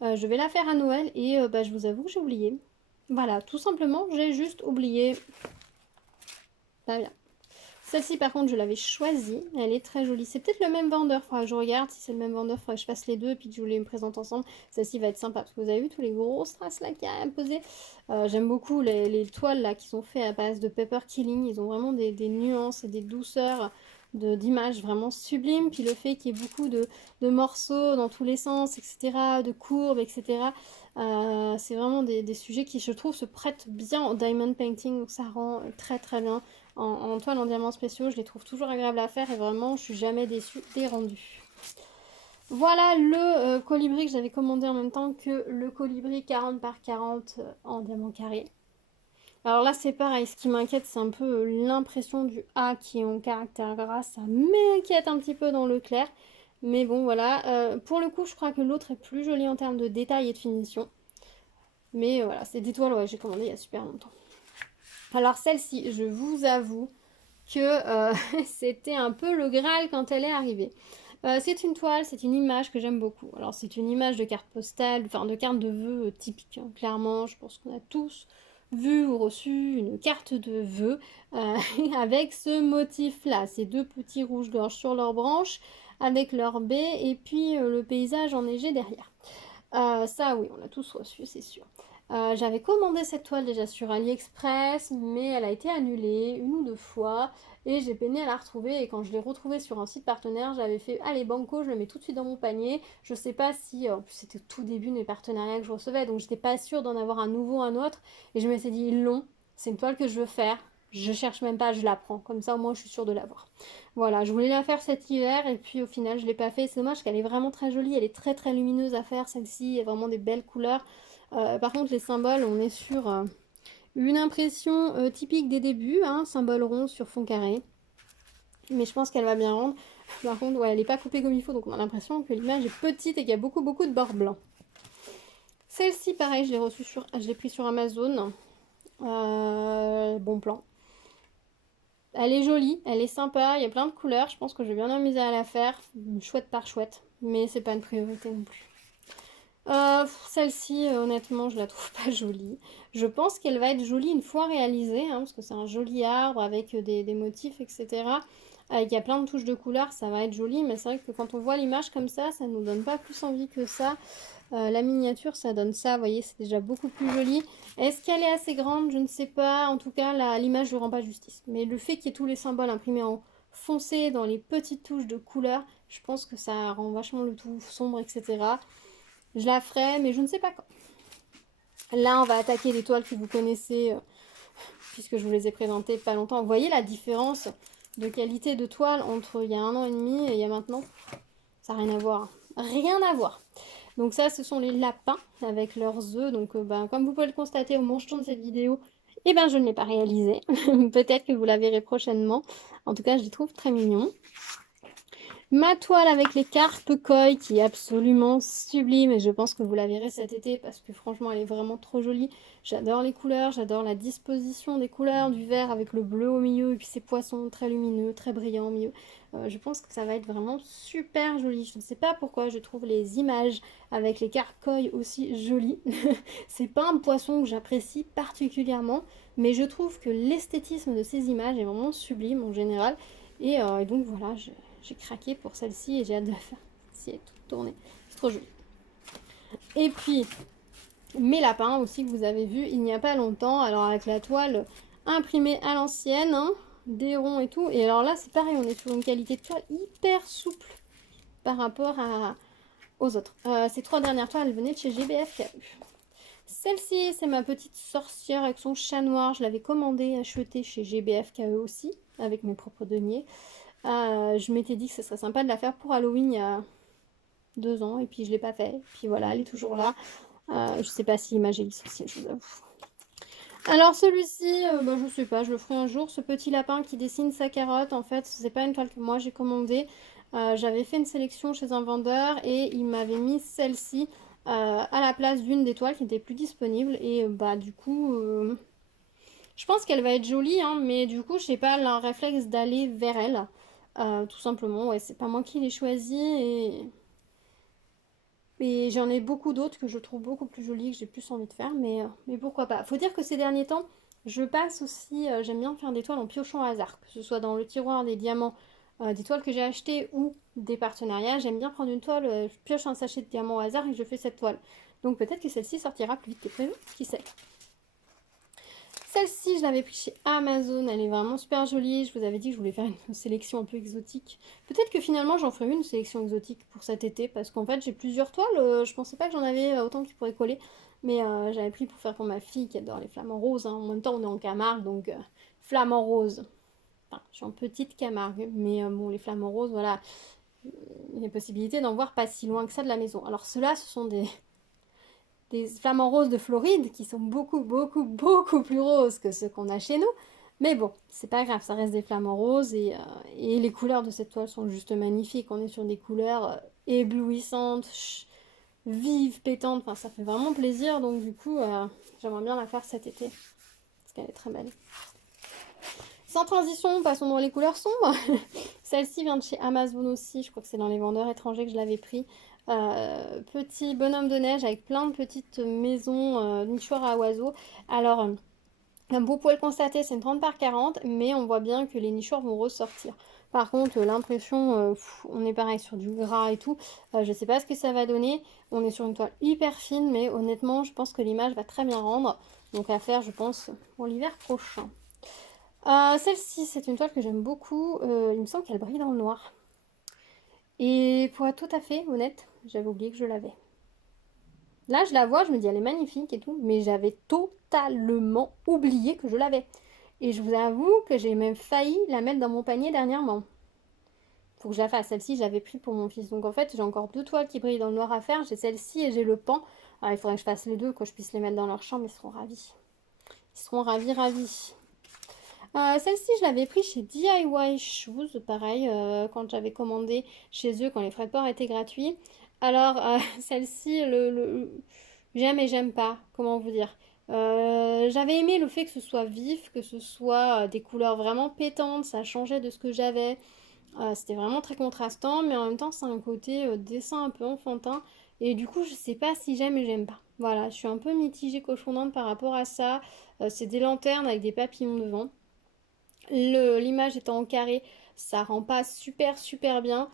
Je vais la faire à Noël et bah, je vous avoue que j'ai oublié. Voilà, tout simplement, j'ai juste oublié. Pas bien. Celle-ci, par contre, je l'avais choisie. Elle est très jolie. C'est peut-être le même vendeur. Faudra que je regarde si c'est le même vendeur. Faudra que je fasse les deux et puis que je vous les présente ensemble. Celle-ci va être sympa parce que vous avez vu tous les gros strass là qu'il y a imposé. J'aime beaucoup les toiles là qui sont faites à base de Pepper Killing. Ils ont vraiment des nuances et des douceurs d'images vraiment sublimes. Puis le fait qu'il y ait beaucoup de morceaux dans tous les sens, etc., de courbes, etc. C'est vraiment des sujets qui, je trouve, se prêtent bien au diamond painting. Donc ça rend très très bien. En toile en diamants spéciaux, je les trouve toujours agréables à faire et vraiment, je suis jamais déçue des rendus. Voilà le colibri que j'avais commandé en même temps que le colibri 40 par 40 en diamant carré. Alors là, c'est pareil, ce qui m'inquiète, c'est un peu l'impression du A qui est en caractère gras. Ça m'inquiète un petit peu dans le clair. Mais bon, voilà. Pour le coup, je crois que l'autre est plus joli en termes de détail et de finition. Mais voilà, c'est des toiles, ouais, j'ai commandé il y a super longtemps. Alors celle-ci, je vous avoue que c'était un peu le Graal quand elle est arrivée. C'est une toile, c'est une image que j'aime beaucoup. Alors c'est une image de carte postale, enfin de carte de vœux typique, hein. Clairement, je pense qu'on a tous vu ou reçu une carte de vœux euh, avec ce motif-là. Ces deux petits rouges-gorges sur leurs branches avec leur baie et puis le paysage enneigé derrière. Ça oui, on l'a tous reçu, c'est sûr. J'avais commandé cette toile déjà sur AliExpress, mais elle a été annulée une ou deux fois et j'ai peiné à la retrouver. Et quand je l'ai retrouvée sur un site partenaire, j'avais fait allez banco, je le mets tout de suite dans mon panier. Je sais pas si, en plus c'était au tout début de mes partenariats que je recevais, donc j'étais pas sûre d'en avoir un nouveau, un autre. Et je me suis dit non, c'est une toile que je veux faire. Je cherche même pas, je la prends. Comme ça, au moins, je suis sûre de l'avoir. Voilà, je voulais la faire cet hiver et puis au final, je l'ai pas fait. C'est dommage qu'elle est vraiment très jolie. Elle est très très lumineuse à faire, celle-ci. Il y a vraiment des belles couleurs. Par contre, les symboles, on est sur une impression typique des débuts, hein, symbole rond sur fond carré. Mais je pense qu'elle va bien rendre. Par contre, ouais, elle n'est pas coupée comme il faut, donc on a l'impression que l'image est petite et qu'il y a beaucoup beaucoup de bords blancs. Celle-ci, pareil, je l'ai pris sur Amazon. Bon plan. Elle est jolie, elle est sympa, il y a plein de couleurs. Je pense que je vais bien m'amuser à la faire, chouette par chouette. Mais c'est pas une priorité non plus. Celle-ci, honnêtement, je la trouve pas jolie. Je pense qu'elle va être jolie une fois réalisée, hein, parce que c'est un joli arbre avec des motifs, etc. Il y a plein de touches de couleurs, ça va être joli, mais c'est vrai que quand on voit l'image comme ça nous donne pas plus envie que ça. La miniature, ça donne ça, vous voyez, c'est déjà beaucoup plus joli. Est-ce qu'elle est assez grande? Je ne sais pas. En tout cas, l'image ne rend pas justice. Mais le fait qu'il y ait tous les symboles imprimés en foncé dans les petites touches de couleurs, je pense que ça rend vachement le tout sombre, etc. Je la ferai, mais je ne sais pas quand. Là, on va attaquer les toiles que vous connaissez, puisque je vous les ai présentées pas longtemps. Vous voyez la différence de qualité de toile entre il y a 1 an et demi et il y a maintenant? Ça n'a rien à voir. Rien à voir. Donc ça, ce sont les lapins avec leurs œufs. Donc comme vous pouvez le constater au montant de cette vidéo, eh ben, je ne l'ai pas réalisé. Peut-être que vous la verrez prochainement. En tout cas, je les trouve très mignons. Ma toile avec les carpes koi qui est absolument sublime et je pense que vous la verrez cet été parce que franchement elle est vraiment trop jolie. J'adore les couleurs, j'adore la disposition des couleurs, du vert avec le bleu au milieu et puis ces poissons très lumineux, très brillants au milieu. Je pense que ça va être vraiment super joli. Je ne sais pas pourquoi je trouve les images avec les carpes koi aussi jolies. C'est pas un poisson que j'apprécie particulièrement, mais je trouve que l'esthétisme de ces images est vraiment sublime en général. Et donc voilà, j'ai craqué pour celle-ci et j'ai hâte de la faire. Si elle est toute tournée. C'est trop joli. Et puis, mes lapins aussi que vous avez vu il n'y a pas longtemps. Alors avec la toile imprimée à l'ancienne, hein, des ronds et tout. Et alors là, c'est pareil, on est sur une qualité de toile hyper souple par rapport aux autres. Ces 3 dernières toiles, elles venaient de chez GBF. Celle-ci, c'est ma petite sorcière avec son chat noir. Je l'avais commandée, achetée chez GBF aussi, avec mes propres deniers. Je m'étais dit que ce serait sympa de la faire pour Halloween il y a 2 ans et puis je l'ai pas fait. Puis voilà, elle est toujours là. Je sais pas si l'image est licenciée, je vous avoue. Alors celui-ci, je sais pas, je le ferai un jour. Ce petit lapin qui dessine sa carotte, en fait, c'est pas une toile que moi j'ai commandée. J'avais fait une sélection chez un vendeur et il m'avait mis celle-ci à la place d'une des toiles qui n'était plus disponible. Et du coup, je pense qu'elle va être jolie, hein, mais du coup, je sais pas, un réflexe d'aller vers elle. Tout simplement, ouais, c'est pas moi qui l'ai choisi et j'en ai beaucoup d'autres que je trouve beaucoup plus jolies, que j'ai plus envie de faire, mais pourquoi pas. Faut dire que ces derniers temps, je passe aussi, j'aime bien faire des toiles en piochant au hasard, que ce soit dans le tiroir des diamants, des toiles que j'ai achetées ou des partenariats. J'aime bien prendre une toile, je pioche un sachet de diamants au hasard et je fais cette toile. Donc peut-être que celle-ci sortira plus vite que prévu, qui sait. Celle-ci, je l'avais pris chez Amazon, elle est vraiment super jolie. Je vous avais dit que je voulais faire une sélection un peu exotique. Peut-être que finalement j'en ferai une sélection exotique pour cet été, parce qu'en fait j'ai plusieurs toiles. Je pensais pas que j'en avais autant qui pourraient coller, mais j'avais pris pour faire pour ma fille qui adore les flamants roses, hein. En même temps on est en Camargue, donc flamants roses. Enfin, je suis en petite Camargue, mais bon, les flamants roses, voilà. Il y a possibilité d'en voir pas si loin que ça de la maison. Alors ceux-là, ce sont des flamants roses de Floride qui sont beaucoup, beaucoup, beaucoup plus roses que ceux qu'on a chez nous. Mais bon, c'est pas grave, ça reste des flamants roses et les couleurs de cette toile sont juste magnifiques. On est sur des couleurs éblouissantes, vive, pétante, enfin ça fait vraiment plaisir, donc du coup j'aimerais bien la faire cet été, parce qu'elle est très belle. Sans transition, passons dans les couleurs sombres. Celle-ci vient de chez Amazon aussi, je crois que c'est dans les vendeurs étrangers que je l'avais pris. Petit bonhomme de neige avec plein de petites maisons, nichoirs à oiseaux. Alors, comme vous pouvez le constater, c'est une 30 par 40, mais on voit bien que les nichoirs vont ressortir. Par contre, l'impression, on est pareil sur du gras et tout. Je ne sais pas ce que ça va donner. On est sur une toile hyper fine, mais honnêtement, je pense que l'image va très bien rendre. Donc à faire, je pense, pour l'hiver prochain. Celle-ci, c'est une toile que j'aime beaucoup. Il me semble qu'elle brille dans le noir. Et pour être tout à fait honnête, j'avais oublié que je l'avais. Là, je la vois, je me dis elle est magnifique et tout, mais j'avais totalement oublié que je l'avais. Et je vous avoue que j'ai même failli la mettre dans mon panier dernièrement. Faut que je la fasse. Celle-ci, je l'avais pris pour mon fils. Donc en fait, j'ai encore 2 toiles qui brillent dans le noir à faire. J'ai celle-ci et j'ai le pan. Alors, il faudrait que je fasse les deux, que je puisse les mettre dans leur chambre. Ils seront ravis. Ils seront ravis, ravis. Celle-ci, je l'avais pris chez DIY Shoes, pareil, quand j'avais commandé chez eux, quand les frais de port étaient gratuits. Alors, celle-ci, j'aime et j'aime pas, comment vous dire. J'avais aimé le fait que ce soit vif, que ce soit des couleurs vraiment pétantes, ça changeait de ce que j'avais. C'était vraiment très contrastant, mais en même temps, c'est un côté dessin un peu enfantin. Et du coup, je sais pas si j'aime et j'aime pas. Voilà, je suis un peu mitigée cochon d'Inde par rapport à ça. C'est des lanternes avec des papillons devant. L'image étant en carré, ça rend pas super bien.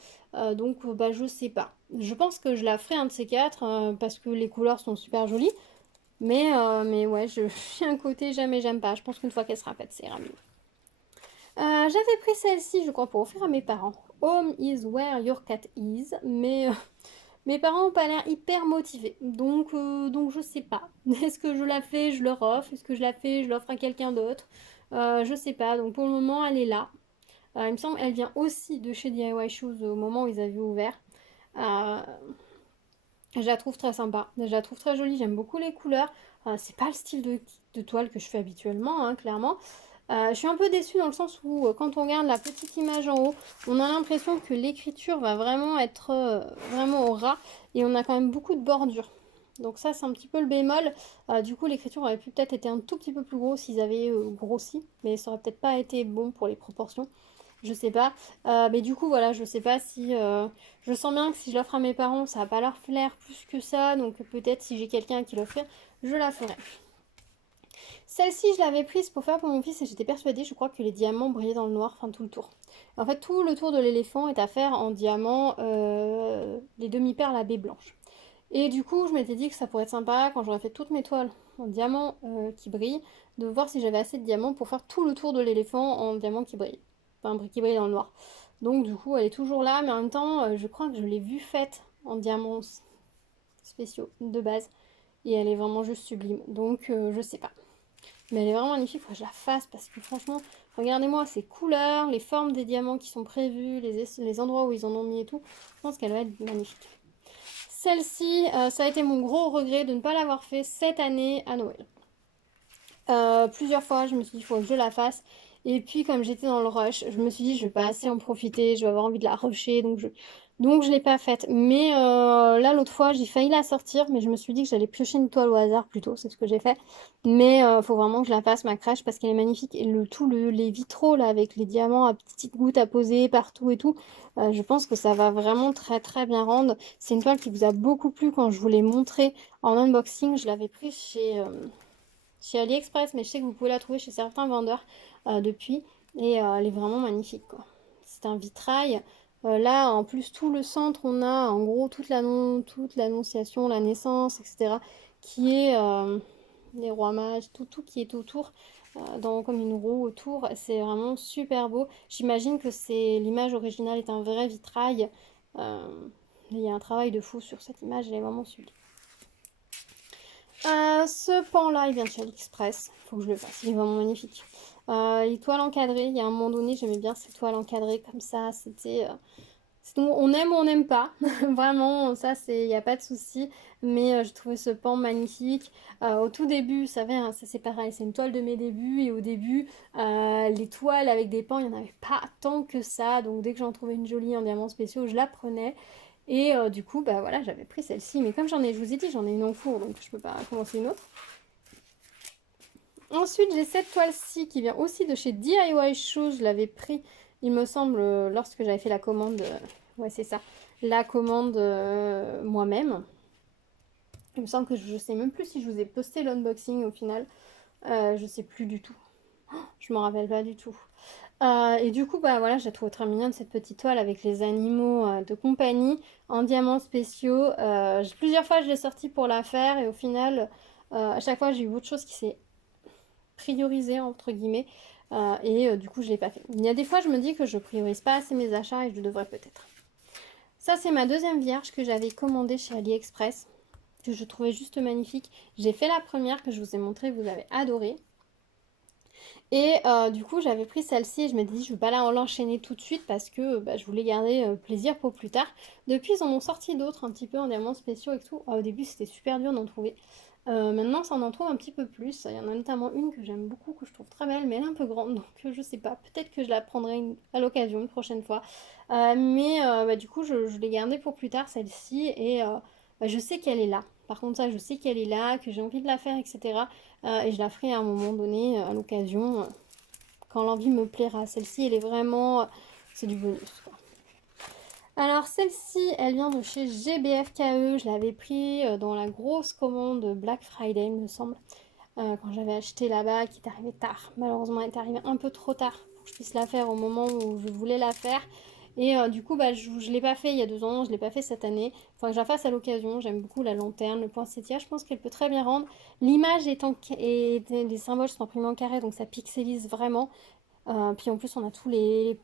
Donc bah je sais pas. Je pense que je la ferai un de ces quatre parce que les couleurs sont super jolies. Mais ouais, je suis un côté jamais j'aime pas. Je pense qu'une fois qu'elle sera faite, ça ira mieux. J'avais pris celle-ci, je crois, pour offrir à mes parents. Home is where your cat is. Mais mes parents n'ont pas l'air hyper motivés. Donc je sais pas. Est-ce que je la fais, je leur offre. Est-ce que je la fais, je l'offre à quelqu'un d'autre. Je sais pas. Donc pour le moment, elle est là. Il me semble qu'elle vient aussi de chez DIY Shoes au moment où ils avaient ouvert. Euh, je la trouve très sympa. Je la trouve très jolie. J'aime beaucoup les couleurs. C'est pas le style de toile que je fais habituellement, hein, clairement. Je suis un peu déçue dans le sens où quand on regarde la petite image en haut, on a l'impression que l'écriture va vraiment être vraiment au ras et on a quand même beaucoup de bordures. Donc ça c'est un petit peu le bémol. Du coup l'écriture aurait pu peut-être être un tout petit peu plus gros s'ils avaient grossi, mais ça aurait peut-être pas été bon pour les proportions. Je sais pas. Mais du coup voilà, je sais pas si... je sens bien que si je l'offre à mes parents, ça va pas leur plaire plus que ça. Donc peut-être si j'ai quelqu'un qui l'offre, je la ferai. Celle-ci, je l'avais prise pour faire pour mon fils et j'étais persuadée, je crois, que les diamants brillaient dans le noir, enfin tout le tour. En fait, tout le tour de l'éléphant est à faire en diamant, les demi-perles à baie blanche. Et du coup, je m'étais dit que ça pourrait être sympa quand j'aurais fait toutes mes toiles en diamant qui brillent, de voir si j'avais assez de diamants pour faire tout le tour de l'éléphant en diamant qui brille. Enfin, qui brille dans le noir. Donc du coup, elle est toujours là, mais en même temps, je crois que je l'ai vue faite en diamants spéciaux de base. Et elle est vraiment juste sublime. Donc je sais pas. Mais elle est vraiment magnifique, faut que je la fasse parce que franchement, regardez-moi ces couleurs, les formes des diamants qui sont prévus, les endroits où ils en ont mis et tout. Je pense qu'elle va être magnifique. Celle-ci, ça a été mon gros regret de ne pas l'avoir fait cette année à Noël. Plusieurs fois, je me suis dit, il faut que je la fasse. Et puis, comme j'étais dans le rush, je me suis dit, je vais pas assez en profiter, je vais avoir envie de la rusher, donc je l'ai pas faite. Mais là, l'autre fois, j'ai failli la sortir, mais je me suis dit que j'allais piocher une toile au hasard plutôt, c'est ce que j'ai fait. Mais faut vraiment que je la fasse, ma crèche, parce qu'elle est magnifique. Et les vitraux, là, avec les diamants à petites gouttes à poser partout et tout, je pense que ça va vraiment très bien rendre. C'est une toile qui vous a beaucoup plu quand je vous l'ai montrée en unboxing. Je l'avais prise chez AliExpress, mais je sais que vous pouvez la trouver chez certains vendeurs depuis. Et elle est vraiment magnifique, quoi. C'est un vitrail. Là, en plus, tout le centre, on a en gros toute l'annonciation, la naissance, etc. qui est les rois mages, tout qui est autour, comme une roue autour. C'est vraiment super beau. J'imagine que l'image originale est un vrai vitrail. Euh, il y a un travail de fou sur cette image, elle est vraiment sublime. Ce pan-là, il vient de chez AliExpress. Faut que je le fasse, il est vraiment magnifique. Les toiles encadrées, il y a un moment donné, j'aimais bien ces toiles encadrées comme ça. On aime ou on n'aime pas. Vraiment, ça, il n'y a pas de souci. Mais je trouvais ce pan magnifique. Au tout début, vous savez, hein, ça c'est pareil, c'est une toile de mes débuts. Et au début, les toiles avec des pans, il n'y en avait pas tant que ça. Donc dès que j'en trouvais une jolie en diamants spéciaux, je la prenais. Et du coup, bah voilà, j'avais pris celle-ci. Mais comme je vous ai dit, j'en ai une en cours, donc je peux pas commencer une autre. Ensuite, j'ai cette toile-ci qui vient aussi de chez DIY Shoes. Je l'avais pris, il me semble, lorsque j'avais fait la commande. Ouais, c'est ça. La commande moi-même. Il me semble que je sais même plus si je vous ai posté l'unboxing au final. Je sais plus du tout. Je m'en rappelle pas du tout. Et du coup, bah voilà, je la trouve très mignonne cette petite toile avec les animaux de compagnie en diamants spéciaux. Plusieurs fois, je l'ai sortie pour la faire et au final, à chaque fois, j'ai eu autre chose qui s'est priorisée entre guillemets. Du coup, je l'ai pas fait. Il y a des fois, je me dis que je priorise pas assez mes achats et je devrais peut-être. Ça, c'est ma deuxième vierge que j'avais commandée chez AliExpress, que je trouvais juste magnifique. J'ai fait la première que je vous ai montrée, vous avez adoré. Et du coup, j'avais pris celle-ci et je me dis, je ne vais pas l'enchaîner tout de suite parce que bah, je voulais garder plaisir pour plus tard. Depuis, ils en ont sorti d'autres un petit peu en diamants spéciaux et tout. Au début, c'était super dur d'en trouver. Maintenant, ça en trouve un petit peu plus. Il y en a notamment une que j'aime beaucoup, que je trouve très belle, mais elle est un peu grande, donc je sais pas. Peut-être que je la prendrai à l'occasion une prochaine fois. Bah, du coup, je l'ai gardée pour plus tard, celle-ci, et bah, je sais qu'elle est là. Par contre, ça, je sais qu'elle est là, que j'ai envie de la faire, etc. Et je la ferai à un moment donné, à l'occasion, quand l'envie me plaira. Celle-ci, elle est vraiment... c'est du bonus, quoi. Alors, celle-ci, elle vient de chez GBFKE. Je l'avais pris dans la grosse commande Black Friday, il me semble. Quand j'avais acheté là-bas, qui est arrivé tard. Malheureusement, elle est arrivée un peu trop tard pour que je puisse la faire au moment où je voulais la faire. Et du coup, bah, je ne l'ai pas fait il y a 2 ans, je ne l'ai pas fait cette année. Il faudrait que je la fasse à l'occasion. J'aime beaucoup la lanterne, le poinsettia. Je pense qu'elle peut très bien rendre. L'image et les symboles sont imprimés en carré, donc ça pixelise vraiment. Puis en plus, on a tous les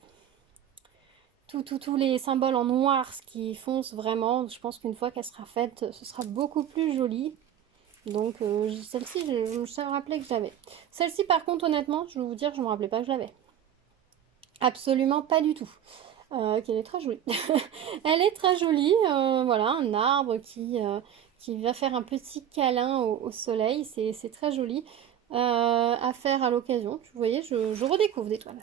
symboles en noir, ce qui fonce vraiment. Je pense qu'une fois qu'elle sera faite, ce sera beaucoup plus joli. Donc celle-ci, je me rappelais que j'avais. Celle-ci, par contre, honnêtement, je vais vous dire, je ne me rappelais pas que je l'avais. Absolument pas du tout. Qu'elle est très jolie. Elle est très jolie. Voilà, un arbre qui va faire un petit câlin au soleil. C'est très joli à faire à l'occasion. Vous voyez, je redécouvre des toiles.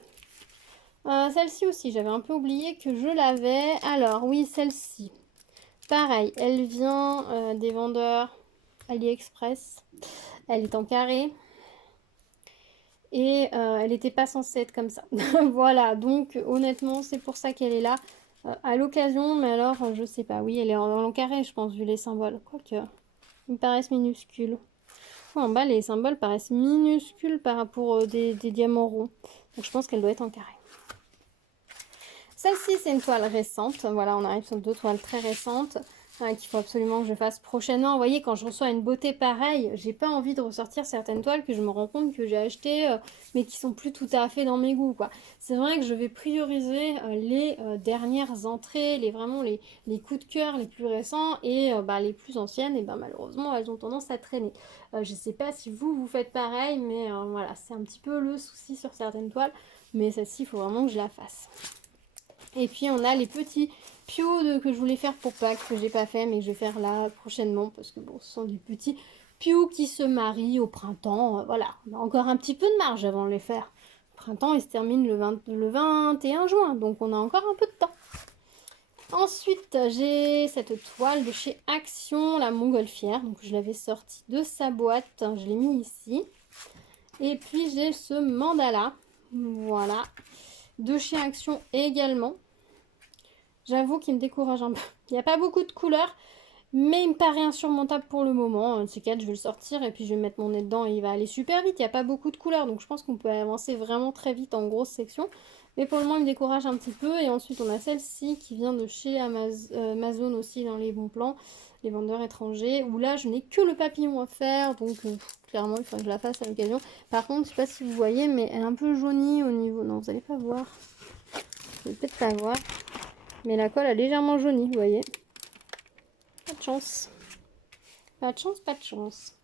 Celle-ci aussi, j'avais un peu oublié que je l'avais. Alors, oui, celle-ci. Pareil, elle vient des vendeurs AliExpress. Elle est en carré. Et elle n'était pas censée être comme ça. Voilà, donc honnêtement, c'est pour ça qu'elle est là à l'occasion. Mais alors, je sais pas. Oui, elle est en carré, je pense, vu les symboles. Quoique, ils me paraissent minuscules. En bas, les symboles paraissent minuscules par rapport des diamants ronds. Donc je pense qu'elle doit être en carré. Celle-ci, c'est une toile récente. Voilà, on arrive sur 2 toiles très récentes qu'il faut absolument que je fasse prochainement. Vous voyez, quand je reçois une beauté pareille, j'ai pas envie de ressortir certaines toiles que je me rends compte que j'ai achetées, mais qui sont plus tout à fait dans mes goûts, quoi. C'est vrai que je vais prioriser les dernières entrées, vraiment les coups de cœur les plus récents et bah, les plus anciennes, et ben malheureusement, elles ont tendance à traîner. Je sais pas si vous faites pareil, mais voilà, c'est un petit peu le souci sur certaines toiles. Mais celle-ci, il faut vraiment que je la fasse. Et puis on a les petits pious que je voulais faire pour Pâques, que j'ai pas fait, mais que je vais faire là prochainement, parce que bon, ce sont des petits pious qui se marient au printemps. Voilà, on a encore un petit peu de marge avant de les faire. Le printemps, il se termine le 21 juin, donc on a encore un peu de temps. Ensuite, j'ai cette toile de chez Action, la montgolfière. Donc je l'avais sortie de sa boîte, je l'ai mis ici. Et puis j'ai ce mandala, voilà, de chez Action également. J'avoue qu'il me décourage un peu. Il n'y a pas beaucoup de couleurs, mais il me paraît insurmontable pour le moment. Un de ces quatre, je vais le sortir et puis je vais mettre mon nez dedans et il va aller super vite. Il n'y a pas beaucoup de couleurs, donc je pense qu'on peut avancer vraiment très vite en grosse section. Mais pour le moment, il me décourage un petit peu. Et ensuite, on a celle-ci qui vient de chez Amazon aussi dans les bons plans, les vendeurs étrangers, où là, je n'ai que le papillon à faire. Donc, clairement, il faudrait que je la fasse à l'occasion. Par contre, je ne sais pas si vous voyez, mais elle est un peu jaunie au niveau... Non, vous n'allez pas voir. Vous allez peut-être pas voir. Mais la colle a légèrement jauni, vous voyez. Pas de chance. Pas de chance, pas de chance.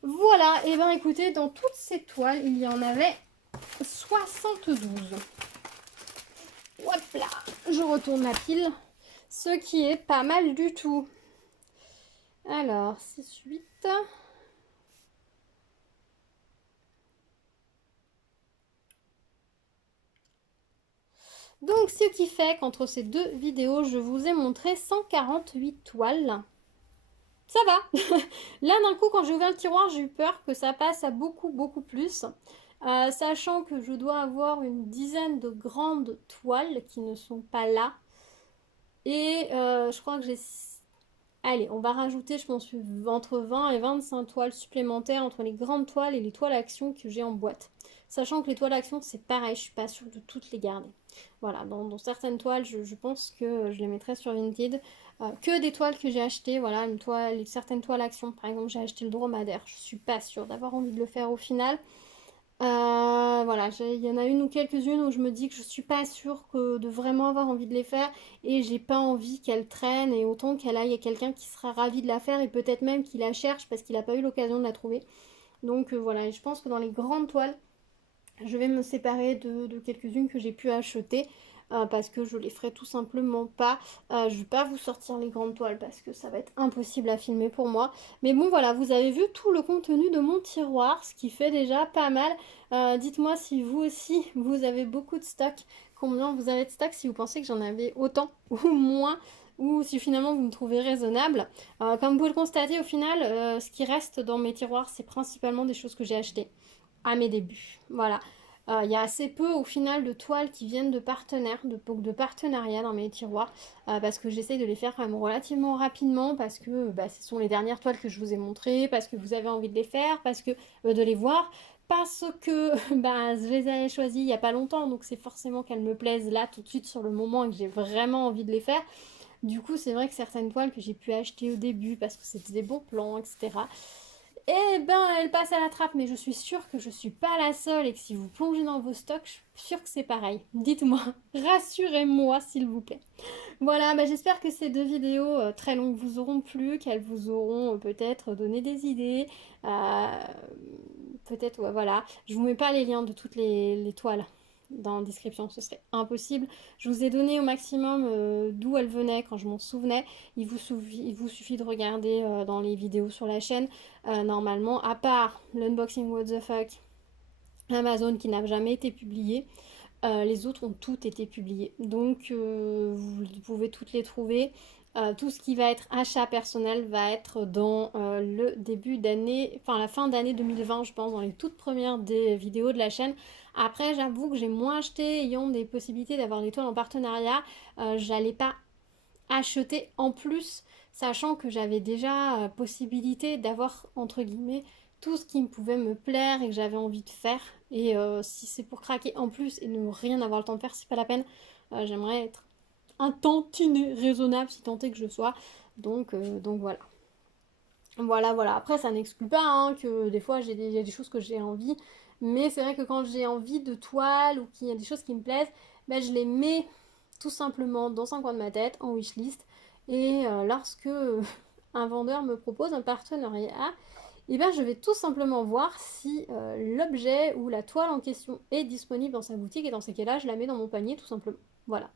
Voilà, et bien écoutez, dans toutes ces toiles, il y en avait 72. Hop là, je retourne la pile. Ce qui est pas mal du tout. Alors, 6, 8. Donc ce qui fait qu'entre ces deux vidéos, je vous ai montré 148 toiles. Ça va. Là d'un coup quand j'ai ouvert le tiroir, j'ai eu peur que ça passe à beaucoup plus. Sachant que je dois avoir une dizaine de grandes toiles qui ne sont pas là. Et je crois que j'ai... Allez, on va rajouter, je pense, entre 20 et 25 toiles supplémentaires entre les grandes toiles et les toiles action que j'ai en boîte. Sachant que les toiles action, c'est pareil, je suis pas sûre de toutes les garder. Voilà, dans certaines toiles, je pense que je les mettrai sur Vinted. Que des toiles que j'ai achetées, voilà, certaines toiles action, par exemple, j'ai acheté le dromadaire. Je suis pas sûre d'avoir envie de le faire au final. Voilà, il y en a une ou quelques-unes où je me dis que je suis pas sûre de vraiment avoir envie de les faire et j'ai pas envie qu'elle traîne et autant qu'elle aille à quelqu'un qui sera ravi de la faire et peut-être même qui la cherche parce qu'il n'a pas eu l'occasion de la trouver. Donc voilà, je pense que dans les grandes toiles, je vais me séparer de quelques-unes que j'ai pu acheter parce que je les ferai tout simplement pas. Je ne vais pas vous sortir les grandes toiles parce que ça va être impossible à filmer pour moi. Mais bon voilà, vous avez vu tout le contenu de mon tiroir, ce qui fait déjà pas mal. Dites-moi si vous aussi, vous avez beaucoup de stock. Combien vous avez de stock, si vous pensez que j'en avais autant ou moins, ou si finalement vous me trouvez raisonnable. Comme vous pouvez le constater, au final, ce qui reste dans mes tiroirs, c'est principalement des choses que j'ai achetées à mes débuts. Voilà. Il y a assez peu au final de toiles qui viennent de partenaires, de partenariats dans mes tiroirs, parce que j'essaye de les faire quand même relativement rapidement, parce que ce sont les dernières toiles que je vous ai montrées, parce que vous avez envie de les faire, parce que de les voir, parce que je les ai choisies il n'y a pas longtemps, donc c'est forcément qu'elles me plaisent là tout de suite sur le moment et que j'ai vraiment envie de les faire. Du coup, c'est vrai que certaines toiles que j'ai pu acheter au début parce que c'était des bons plans, etc. Eh ben, elle passe à la trappe, mais je suis sûre que je suis pas la seule et que si vous plongez dans vos stocks, je suis sûre que c'est pareil. Dites-moi, rassurez-moi s'il vous plaît. Voilà, j'espère que ces deux vidéos très longues vous auront plu, qu'elles vous auront peut-être donné des idées. Euh, Peut-être, ouais, voilà. Je vous mets pas les liens de toutes les toiles dans la description, ce serait impossible. Je vous ai donné au maximum d'où elles venaient quand je m'en souvenais. Il vous suffit de regarder dans les vidéos sur la chaîne. Normalement, à part l'unboxing what the fuck Amazon qui n'a jamais été publié, les autres ont toutes été publiées. Donc vous pouvez toutes les trouver. Tout ce qui va être achat personnel va être dans le début d'année, enfin la fin d'année 2020, je pense, dans les toutes premières des vidéos de la chaîne. Après, j'avoue que j'ai moins acheté, ayant des possibilités d'avoir des toiles en partenariat. J'allais pas acheter en plus, sachant que j'avais déjà possibilité d'avoir, entre guillemets, tout ce qui me pouvait me plaire et que j'avais envie de faire. Et si c'est pour craquer en plus et ne rien avoir le temps de faire, c'est pas la peine. J'aimerais être un tantinet raisonnable si tant est que je sois. Donc voilà. Voilà. Après, ça n'exclut pas hein, que des fois, il y a des choses que j'ai envie. Mais c'est vrai que quand j'ai envie de toile ou qu'il y a des choses qui me plaisent, je les mets tout simplement dans un coin de ma tête, en wishlist. Et lorsque un vendeur me propose un partenariat, je vais tout simplement voir si l'objet ou la toile en question est disponible dans sa boutique. Et dans ces cas-là, je la mets dans mon panier, tout simplement. Voilà.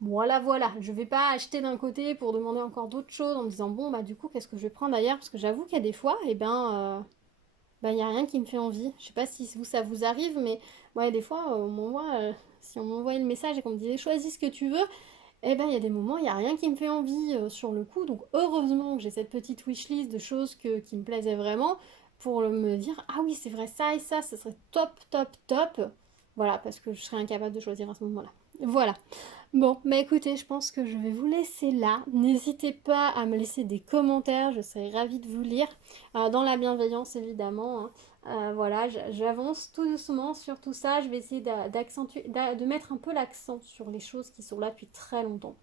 Voilà. Je vais pas acheter d'un côté pour demander encore d'autres choses en me disant bon du coup qu'est-ce que je vais prendre ailleurs parce que j'avoue qu'il y a des fois il y a rien qui me fait envie. Je sais pas si vous ça vous arrive mais ouais des fois on m'envoie si on m'envoyait le message et qu'on me disait choisis ce que tu veux il y a des moments il y a rien qui me fait envie sur le coup donc heureusement que j'ai cette petite wishlist de choses qui me plaisaient vraiment pour me dire ah oui c'est vrai ça et ça serait top voilà parce que je serais incapable de choisir à ce moment-là. Voilà. Bon, écoutez, je pense que je vais vous laisser là. N'hésitez pas à me laisser des commentaires, je serai ravie de vous lire. Dans la bienveillance, évidemment. Hein. Voilà, j'avance tout doucement sur tout ça. Je vais essayer d'accentuer, de mettre un peu l'accent sur les choses qui sont là depuis très longtemps.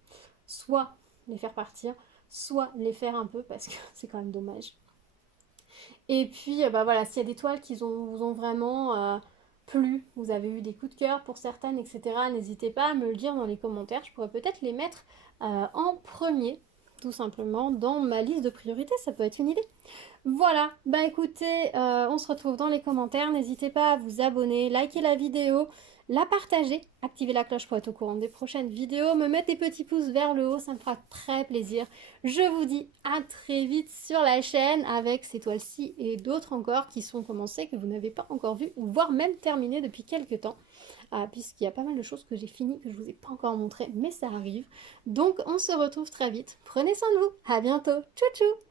Soit les faire partir, soit les faire un peu parce que c'est quand même dommage. Et puis, voilà, s'il y a des toiles qui vous ont vraiment plu, vous avez eu des coups de cœur pour certaines, etc., n'hésitez pas à me le dire dans les commentaires. Je pourrais peut-être les mettre en premier, tout simplement, dans ma liste de priorités. Ça peut être une idée. Voilà, écoutez, on se retrouve dans les commentaires. N'hésitez pas à vous abonner, liker la vidéo la partager, activer la cloche pour être au courant des prochaines vidéos, me mettre des petits pouces vers le haut, ça me fera très plaisir. Je vous dis à très vite sur la chaîne avec ces toiles-ci et d'autres encore qui sont commencées que vous n'avez pas encore vues, voire même terminées depuis quelques temps. Puisqu'il y a pas mal de choses que j'ai finies que je vous ai pas encore montrées, mais ça arrive. Donc on se retrouve très vite. Prenez soin de vous. À bientôt. Tchou tchou.